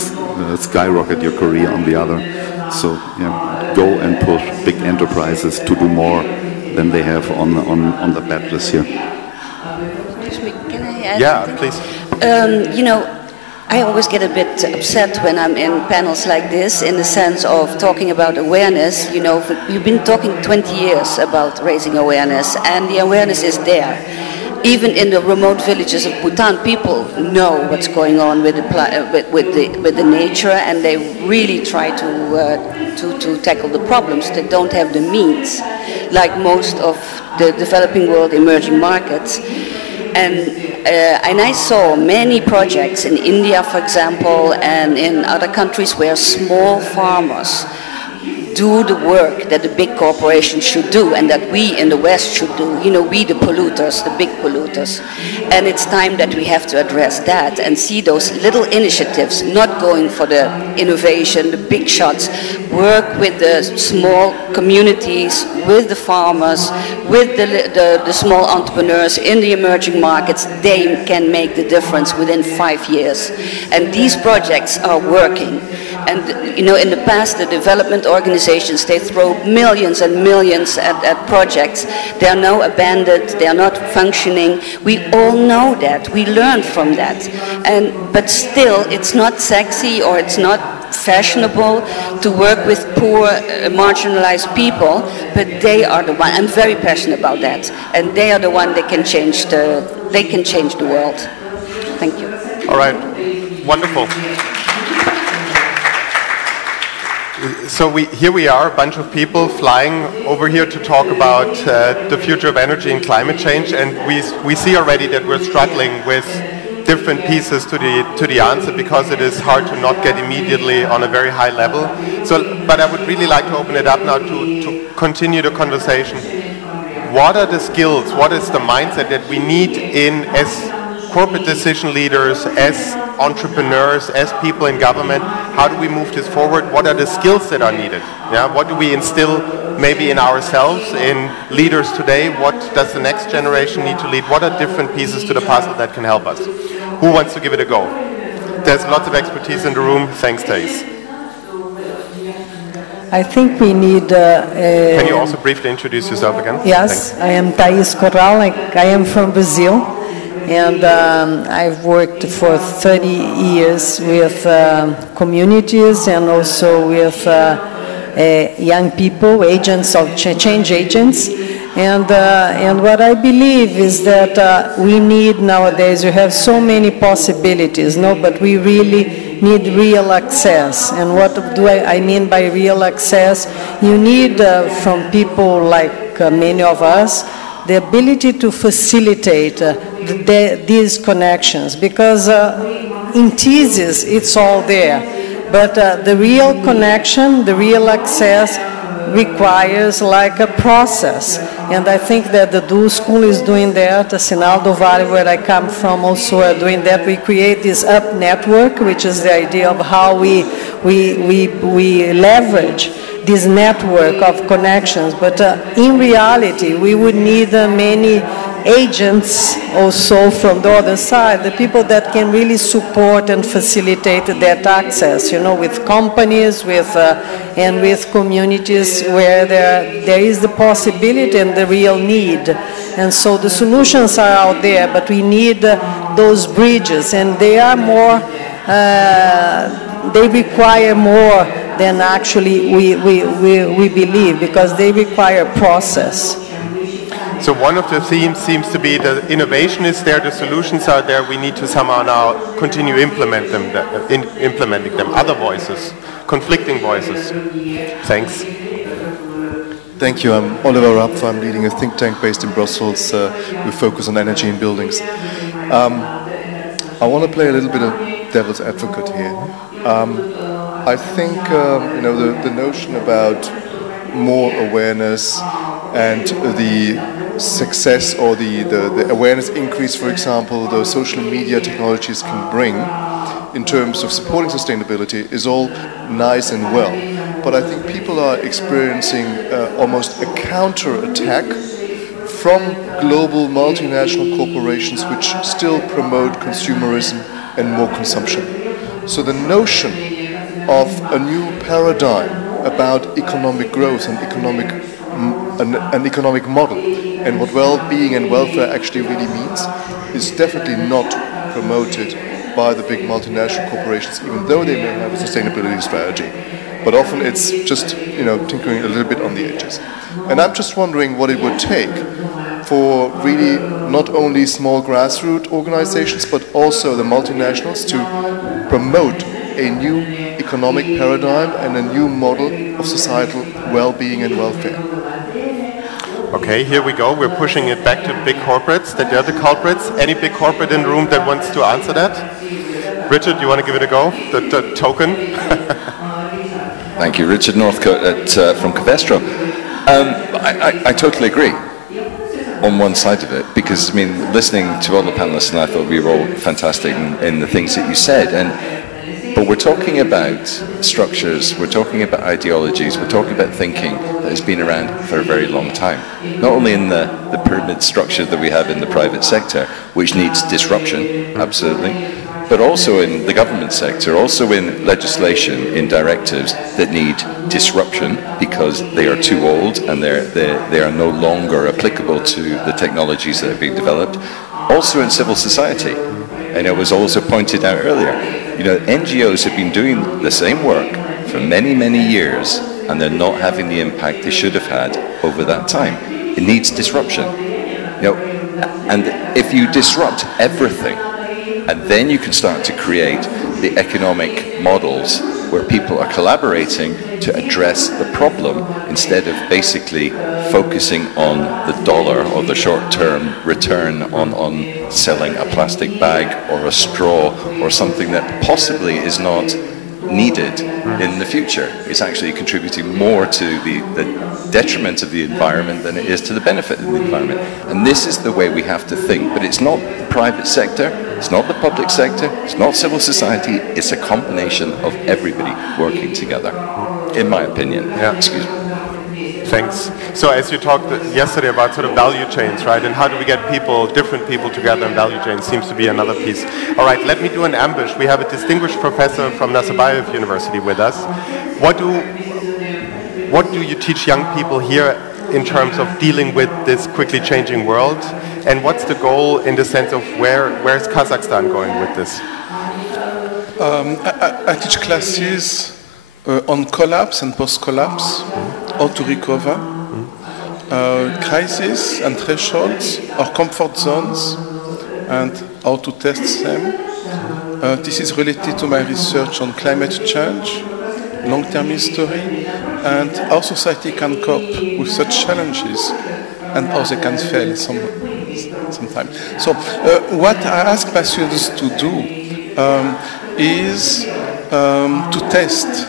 skyrocket your career on the other. So go and push big enterprises to do more than they have on the badges here. Excuse me, can I add something? Please. You know, I always get a bit upset when I'm in panels like this, in the sense of talking about awareness. You know, you've been talking 20 years about raising awareness, and the awareness is there. Even in the remote villages of Bhutan, people know what's going on with the nature, and they really try to tackle the problems. They don't have the means, like most of the developing world, emerging markets. And I saw many projects in India, for example, and in other countries where small farmers do the work that the big corporations should do and that we in the West should do. You know, we the polluters, the big polluters. And it's time that we have to address that and see those little initiatives, not going for the innovation, the big shots, work with the small communities, with the farmers, with the small entrepreneurs in the emerging markets. They can make the difference within 5 years. And these projects are working. And you know, in the past, the development organizations, they throw millions and millions at projects. They are now abandoned, they are not functioning. We all know that, we learned from that. But still, it's not sexy or it's not fashionable to work with poor, marginalized people, but they are the one. I'm very passionate about that. And they are the one that can change the world. Thank you. All right, wonderful. So here we are, a bunch of people flying over here to talk about the future of energy and climate change, and we see already that we're struggling with different pieces to the answer because it is hard to not get immediately on a very high level. But I would really like to open it up now to continue the conversation. What are the skills, what is the mindset that we need as corporate decision leaders, as entrepreneurs, as people in government? How do we move this forward? What are the skills that are needed? Yeah? What do we instill maybe in ourselves, in leaders today? What does the next generation need to lead? What are different pieces to the puzzle that can help us? Who wants to give it a go? There's lots of expertise in the room. Thanks, Thais. I think we need... Can you also briefly introduce yourself again? Yes, thanks. I am Thais Corral. I am from Brazil. And I've worked for 30 years with communities and also with young people, agents of change agents. And what I believe is that we need nowadays, we have so many possibilities, no? But we really need real access. And what do I mean by real access? You need from people like many of us, the ability to facilitate these connections, because in thesis it's all there, but the real connection, the real access requires like a process, and I think that the Dual School is doing that. The Sinal do Vale, where I come from, also are doing that. We create this UP network, which is the idea of how we leverage this network of connections, but in reality we would need many agents also from the other side, the people that can really support and facilitate that access, you know, with companies, and with communities where there is the possibility and the real need. And so the solutions are out there, but we need those bridges, and they are more, they require more than actually we believe, because they require process. So one of the themes seems to be the innovation is there, the solutions are there, we need to somehow now continue implementing them. Other voices, conflicting voices. Thanks. Thank you. I'm Oliver Rapf. I'm leading a think tank based in Brussels. We focus on energy in buildings. I want to play a little bit of devil's advocate here. I think you know, the notion about more awareness and the success or the awareness increase, for example, those social media technologies can bring in terms of supporting sustainability is all nice and well. But I think people are experiencing almost a counter-attack from global multinational corporations which still promote consumerism and more consumption. So the notion of a new paradigm about economic growth and an economic model and what well-being and welfare actually really means is definitely not promoted by the big multinational corporations, even though they may have a sustainability strategy. But often it's just, you know, tinkering a little bit on the edges. And I'm just wondering what it would take for really not only small grassroots organizations, but also the multinationals to promote a new economic paradigm and a new model of societal well-being and welfare. Okay, here we go. We're pushing it back to big corporates, that they're the culprits. Any big corporate in the room that wants to answer that? Richard, you want to give it a go? The token? Thank you. Richard Northcote from Covestro. I totally agree on one side of it, because, I mean, listening to all the panelists, and I thought we were all fantastic in the things that you said, but we're talking about structures, we're talking about ideologies, we're talking about thinking that has been around for a very long time. Not only in the pyramid structure that we have in the private sector, which needs disruption, absolutely, but also in the government sector, also in legislation, in directives that need disruption because they are too old and they are no longer applicable to the technologies that are being developed. Also in civil society. And it was also pointed out earlier, you know, NGOs have been doing the same work for many, many years, and they're not having the impact they should have had over that time. It needs disruption. You know, and if you disrupt everything, and then you can start to create the economic models where people are collaborating to address the problem instead of basically focusing on the dollar or the short-term return on selling a plastic bag or a straw or something that possibly is not needed in the future. It's actually contributing more to the detriment of the environment than it is to the benefit of the environment. And this is the way we have to think. But it's not the private sector, it's not the public sector, it's not civil society, it's a combination of everybody working together, in my opinion. Yeah. Excuse me. Thanks. So as you talked yesterday about sort of value chains, right, and how do we get people, different people together in value chains seems to be another piece. All right, let me do an ambush. We have a distinguished professor from Nazarbayev University with us. What do you teach young people here in terms of dealing with this quickly changing world? And what's the goal in the sense of where's Kazakhstan going with this? I teach classes on collapse and post-collapse, how to recover, crises and thresholds, or comfort zones, and how to test them. This is related to my research on climate change, long-term history, and how society can cope with such challenges, and how they can fail sometimes. So what I ask my students to do is to test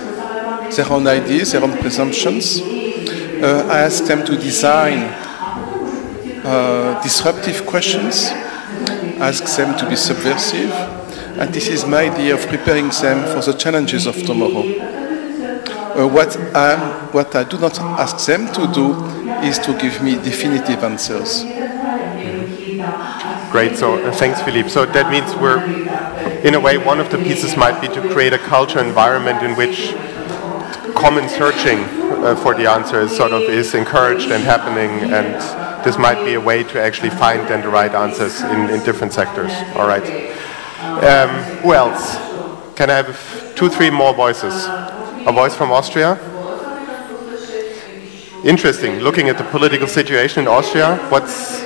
their own ideas, their own presumptions. I ask them to design disruptive questions, ask them to be subversive, and this is my idea of preparing them for the challenges of tomorrow. What I do not ask them to do is to give me definitive answers. Great, so thanks, Philippe. So that means we're, in a way, one of the pieces might be to create a culture environment in which common searching for the answers sort of is encouraged and happening, and this might be a way to actually find then the right answers in different sectors. All right. Who else? Can I have 2, 3 more voices? A voice from Austria? Interesting. Looking at the political situation in Austria, what's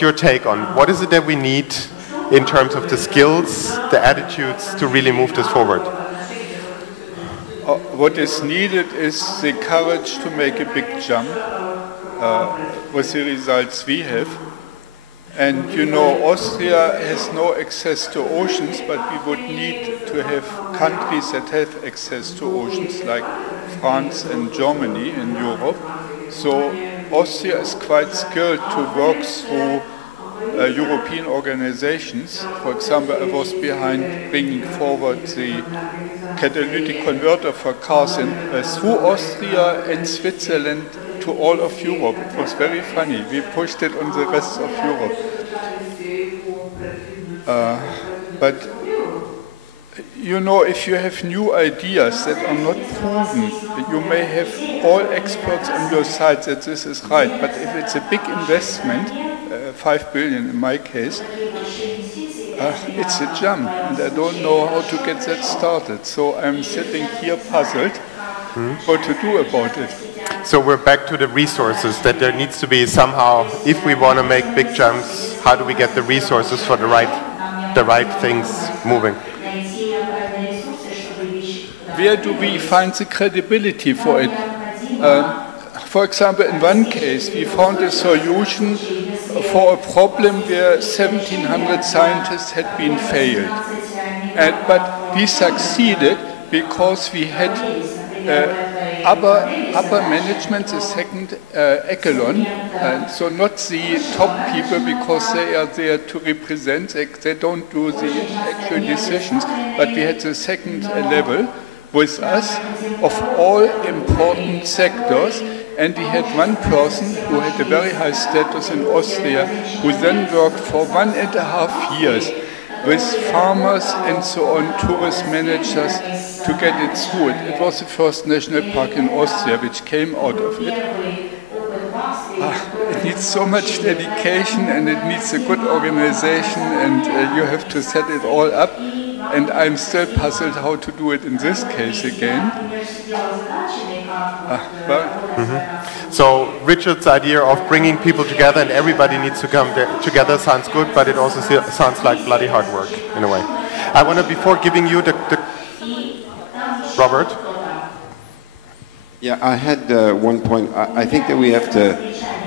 your take on what is it that we need in terms of the skills, the attitudes to really move this forward? What is needed is the courage to make a big jump with the results we have. And you know, Austria has no access to oceans, but we would need to have countries that have access to oceans, like France and Germany in Europe. So Austria is quite skilled to work through European organizations. For example, I was behind bringing forward the catalytic converter for cars through Austria and Switzerland to all of Europe. It was very funny. We pushed it on the rest of Europe. But you know, if you have new ideas that are not proven, you may have all experts on your side that this is right. But if it's a big investment, 5 billion in my case, it's a jump, and I don't know how to get that started. So I'm sitting here puzzled what to do about it. So we're back to the resources, that there needs to be somehow, if we want to make big jumps, how do we get the resources for the right things moving? Where do we find the credibility for it? For example, in one case, we found a solution for a problem where 1,700 scientists had been failed. But we succeeded because we had upper management, the second echelon, so not the top people because they are there to represent, they don't do the actual decisions, but we had the second level with us of all important sectors, and we had one person who had a very high status in Austria who then worked for 1.5 years with farmers and so on, tourist managers, to get it through. It was the first national park in Austria which came out of it. It needs so much dedication and it needs a good organization, and you have to set it all up. And I'm still puzzled how to do it in this case again. So Richard's idea of bringing people together and everybody needs to come together sounds good, but it also sounds like bloody hard work in a way. I want to, before giving you the Robert? Yeah, I had one point. I think that we have to,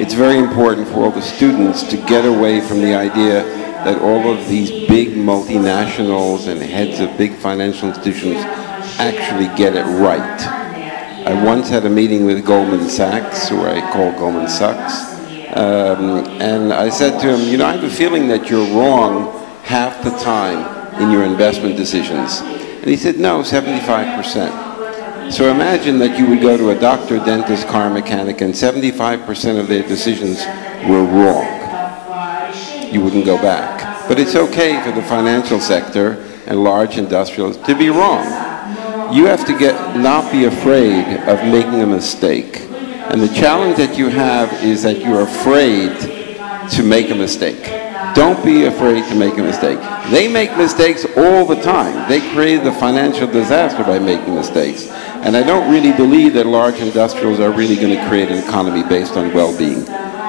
it's very important for all the students to get away from the idea that all of these big multinationals and heads of big financial institutions actually get it right. I once had a meeting with Goldman Sachs, who I call Goldman Sachs, and I said to him, you know, I have a feeling that you're wrong half the time in your investment decisions. And he said, no, 75%. So imagine that you would go to a doctor, dentist, car mechanic, and 75% of their decisions were wrong. You wouldn't go back. But it's okay for the financial sector and large industrials to be wrong. You have to not be afraid of making a mistake. And the challenge that you have is that you're afraid to make a mistake. Don't be afraid to make a mistake. They make mistakes all the time. They create the financial disaster by making mistakes. And I don't really believe that large industrials are really going to create an economy based on well-being.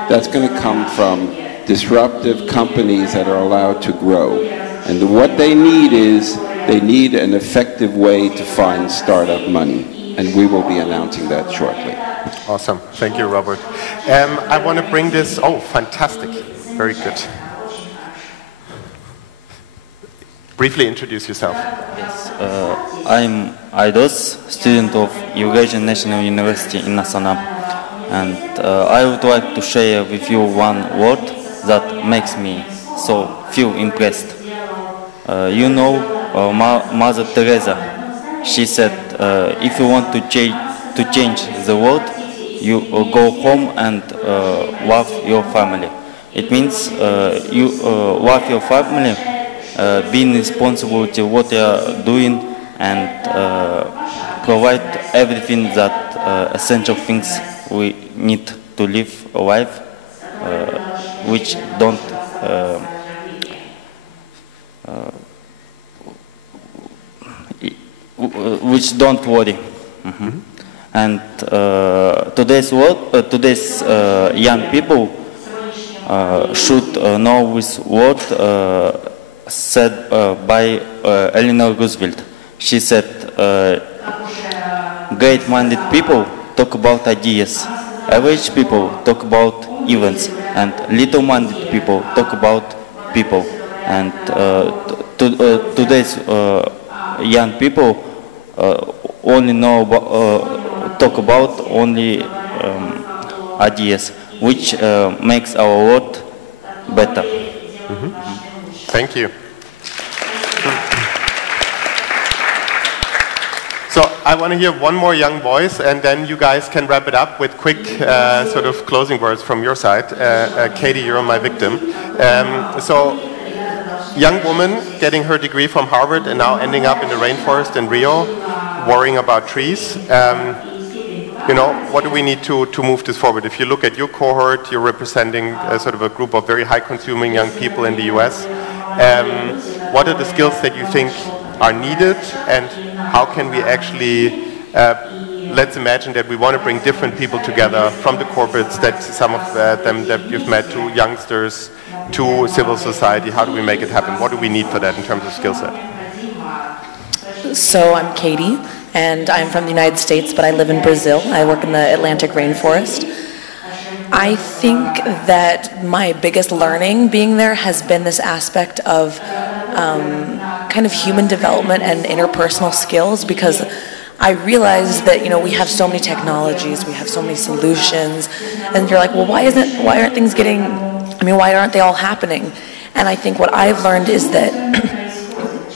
That's going to come from disruptive companies that are allowed to grow. And what they need is, they need an effective way to find startup money. And we will be announcing that shortly. Awesome. Thank you, Robert. I want to bring this, oh, fantastic. Very good. Briefly introduce yourself. Yes, I'm Aidos, student of Eurasian National University in Astana. And I would like to share with you one word that makes me so feel impressed. You know, Mother Teresa, she said, if you want to change the world, you go home and love your family. It means you love your family, being responsible to what you are doing, and provide everything that essential things we need to live a life, which don't worry. Mm-hmm. And today's young people should know this word said by Eleanor Roosevelt. She said, great-minded people talk about ideas, average people talk about events, and little-minded people talk about people. And today's young people only know talk about only ideas, which makes our world better. Mm-hmm. Thank you. So I want to hear one more young voice, and then you guys can wrap it up with quick sort of closing words from your side. Katie, you're my victim. So, young woman getting her degree from Harvard and now ending up in the rainforest in Rio, worrying about trees. You know, what do we need to move this forward? If you look at your cohort, you're representing sort of a group of very high-consuming young people in the US. What are the skills that you think are needed, and how can we actually, let's imagine that we want to bring different people together, from the corporates, that some of them that you've met, to youngsters, to civil society. How do we make it happen? What do we need for that in terms of skill set? So I'm Katie, and I'm from the United States, but I live in Brazil. I work in the Atlantic rainforest. I think that my biggest learning being there has been this aspect of kind of human development and interpersonal skills, because I realized that, you know, we have so many technologies, we have so many solutions, and you're like, well, why aren't they all happening? And I think what I've learned is that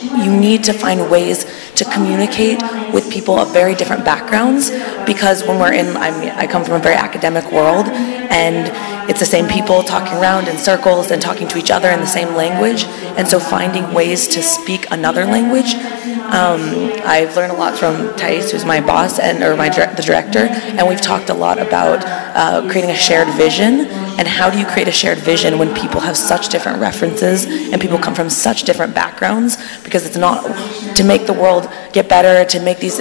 you need to find ways to communicate with people of very different backgrounds, because when I come from a very academic world, and it's the same people talking around in circles and talking to each other in the same language, and so finding ways to speak another language. I've learned a lot from Thais, who's my boss, the director, and we've talked a lot about creating a shared vision, and how do you create a shared vision when people have such different references and people come from such different backgrounds, because it's not to make the world get better, to make these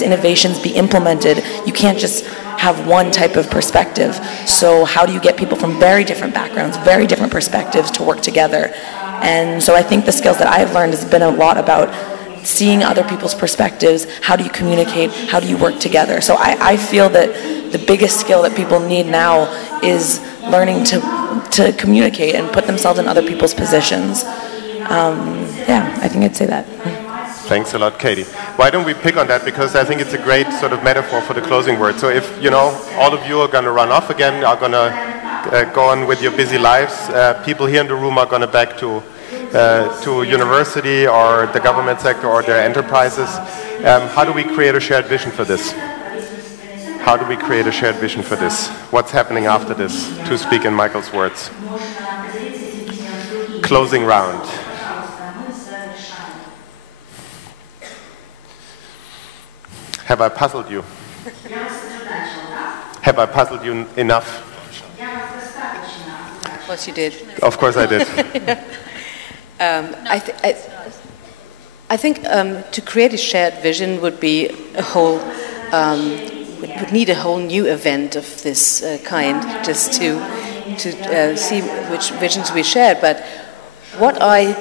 innovations be implemented, you can't just have one type of perspective. So how do you get people from very different backgrounds, very different perspectives to work together? And so I think the skills that I've learned has been a lot about seeing other people's perspectives, how do you communicate, how do you work together. So I feel that the biggest skill that people need now is learning to communicate and put themselves in other people's positions. I think I'd say that. Thanks a lot, Katie. Why don't we pick on that, because I think it's a great sort of metaphor for the closing word. So if, you know, all of you are going to run off again, are going to go on with your busy lives, people here in the room are going to back to university or the government sector or their enterprises. How do we create a shared vision for this? How do we create a shared vision for this? What's happening after this, to speak in Michael's words? Closing round. Have I puzzled you? Have I puzzled you enough? Of course you did. Of course I did. I think to create a shared vision would be a whole, would need a whole new event of this kind, just to see which visions we shared. But what I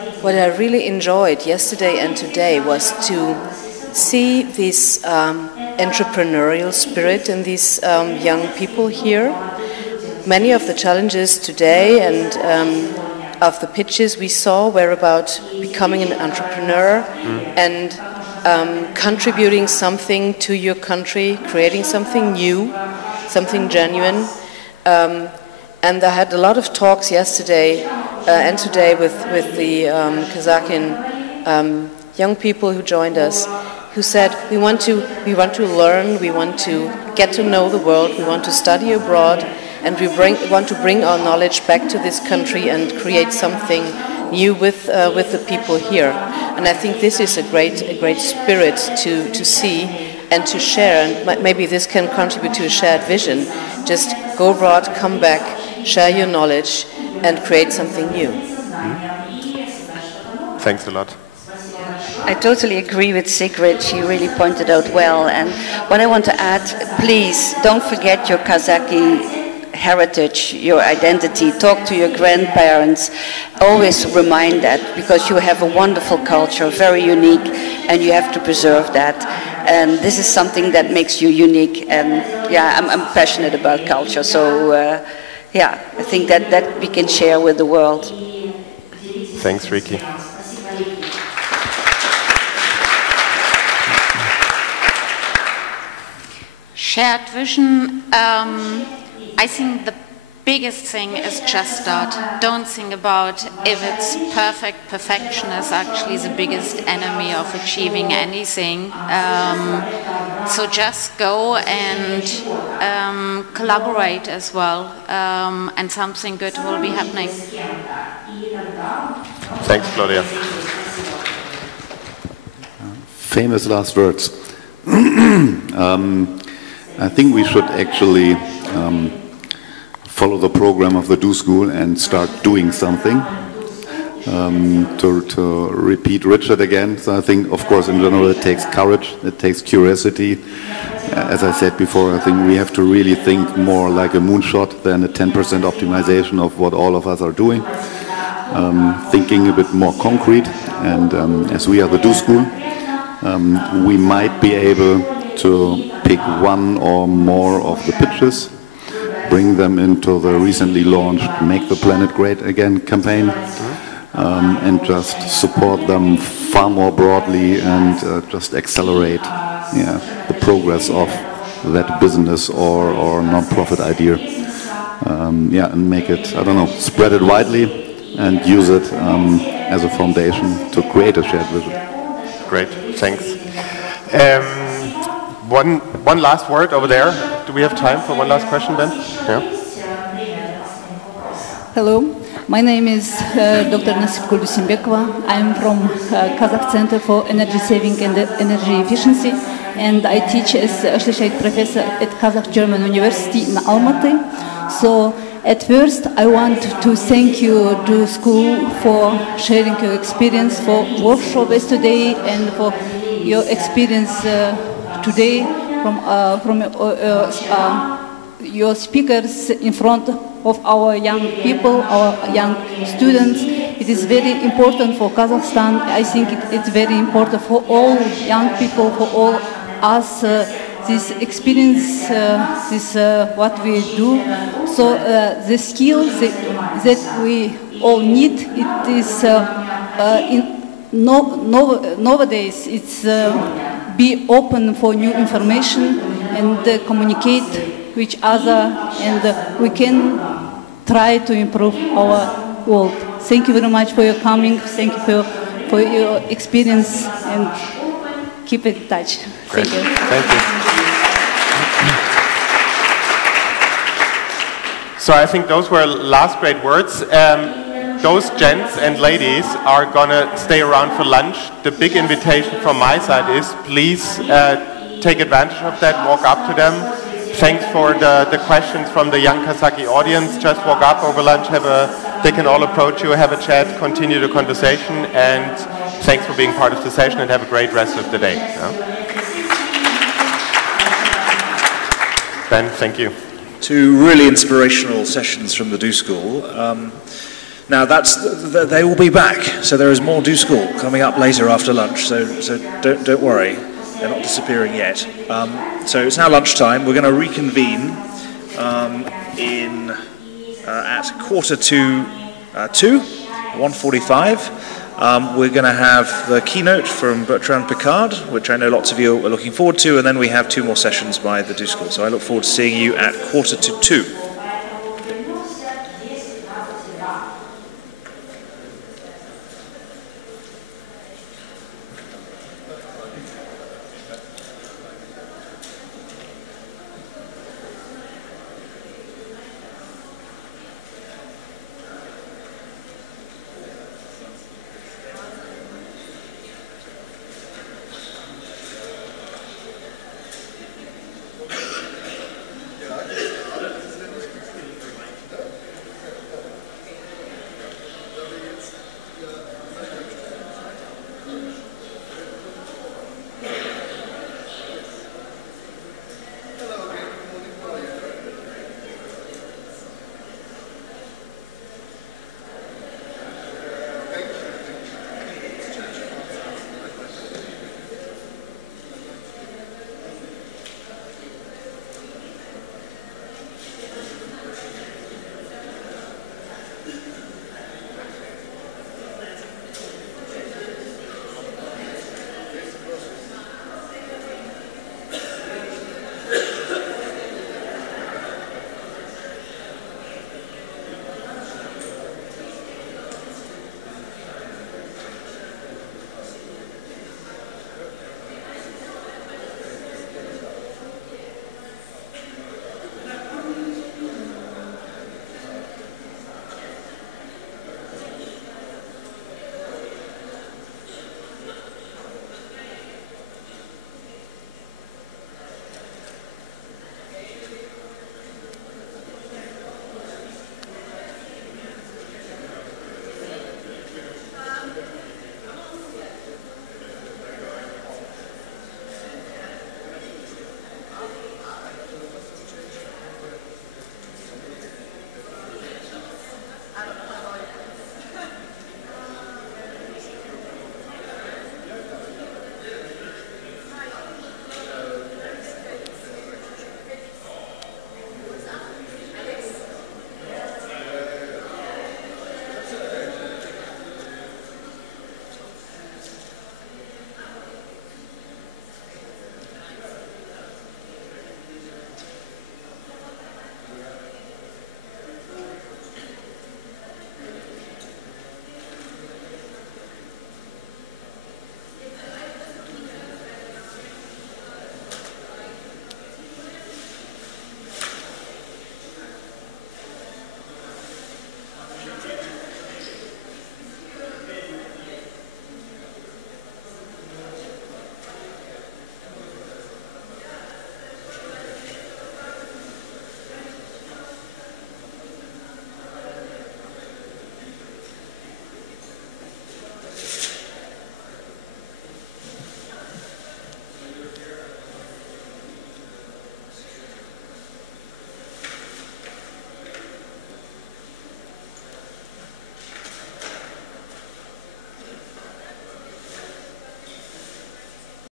really enjoyed yesterday and today was to see this entrepreneurial spirit in these young people here. Many of the challenges today and of the pitches we saw were about becoming an entrepreneur and contributing something to your country, creating something new, something genuine. And I had a lot of talks yesterday and today with the Kazakh young people who joined us, who said, we want to learn, we want to get to know the world, we want to study abroad, and we want to bring our knowledge back to this country and create something new with the people here. And I think this is a great spirit to see and to share, and maybe this can contribute to a shared vision. Just go abroad, come back, share your knowledge, and create something new. Thanks a lot. I totally agree with Sigrid. She really pointed out well. And what I want to add, please don't forget your Kazakh heritage, your identity. Talk to your grandparents. Always remind that, because you have a wonderful culture, very unique, and you have to preserve that. And this is something that makes you unique. And yeah, I'm passionate about culture. So I think that we can share with the world. Thanks, Ricky. Shared vision, I think the biggest thing is just start. Don't think about if it's perfect. Perfection is actually the biggest enemy of achieving anything. So just go and collaborate as well, and something good will be happening. Thanks, Claudia. Famous last words. I think we should actually follow the program of the Do School and start doing something. To repeat Richard again, so I think, of course, in general, it takes courage, it takes curiosity. As I said before, I think we have to really think more like a moonshot than a 10% optimization of what all of us are doing. Thinking a bit more concrete, and as we are the Do School, we might be able to pick one or more of the pitches, bring them into the recently launched Make the Planet Great Again campaign, and just support them far more broadly and just accelerate the progress of that business or non-profit idea. And make it, I don't know, spread it widely and use it as a foundation to create a shared vision. Great, thanks. One last word over there. Do we have time for one last question, Ben? Yeah. Hello, my name is Dr. Nasip Kuldusimbekova. I'm from Kazakh Center for Energy Saving and Energy Efficiency, and I teach as associate professor at Kazakh German University in Almaty. So at first I want to thank you to school for sharing your experience for workshop today and for your experience today from your speakers in front of our young people, our young students. It is very important for Kazakhstan. I think it's very important for all young people, for all us, this experience, what we do. So the skills that we all need, it is nowadays it's be open for new information and communicate with each other, and we can try to improve our world. Thank you very much for your coming. Thank you for your experience, and keep in touch. Great. Thank you. Thank you. So I think those were last great words. Those gents and ladies are gonna stay around for lunch. The big invitation from my side is please take advantage of that, walk up to them. Thanks for the questions from the young Kazakh audience. Just walk up over lunch, they can all approach you, have a chat, continue the conversation, and thanks for being part of the session, and have a great rest of the day. Ben, thank you. Two really inspirational sessions from the Do School. Now they will be back, so there is more Do School coming up later after lunch. So don't worry, they're not disappearing yet. So it's now lunchtime. We're going to reconvene at 1:45, 1:45. We're going to have the keynote from Bertrand Piccard, which I know lots of you are looking forward to, and then we have two more sessions by the Do School. So I look forward to seeing you at 1:45.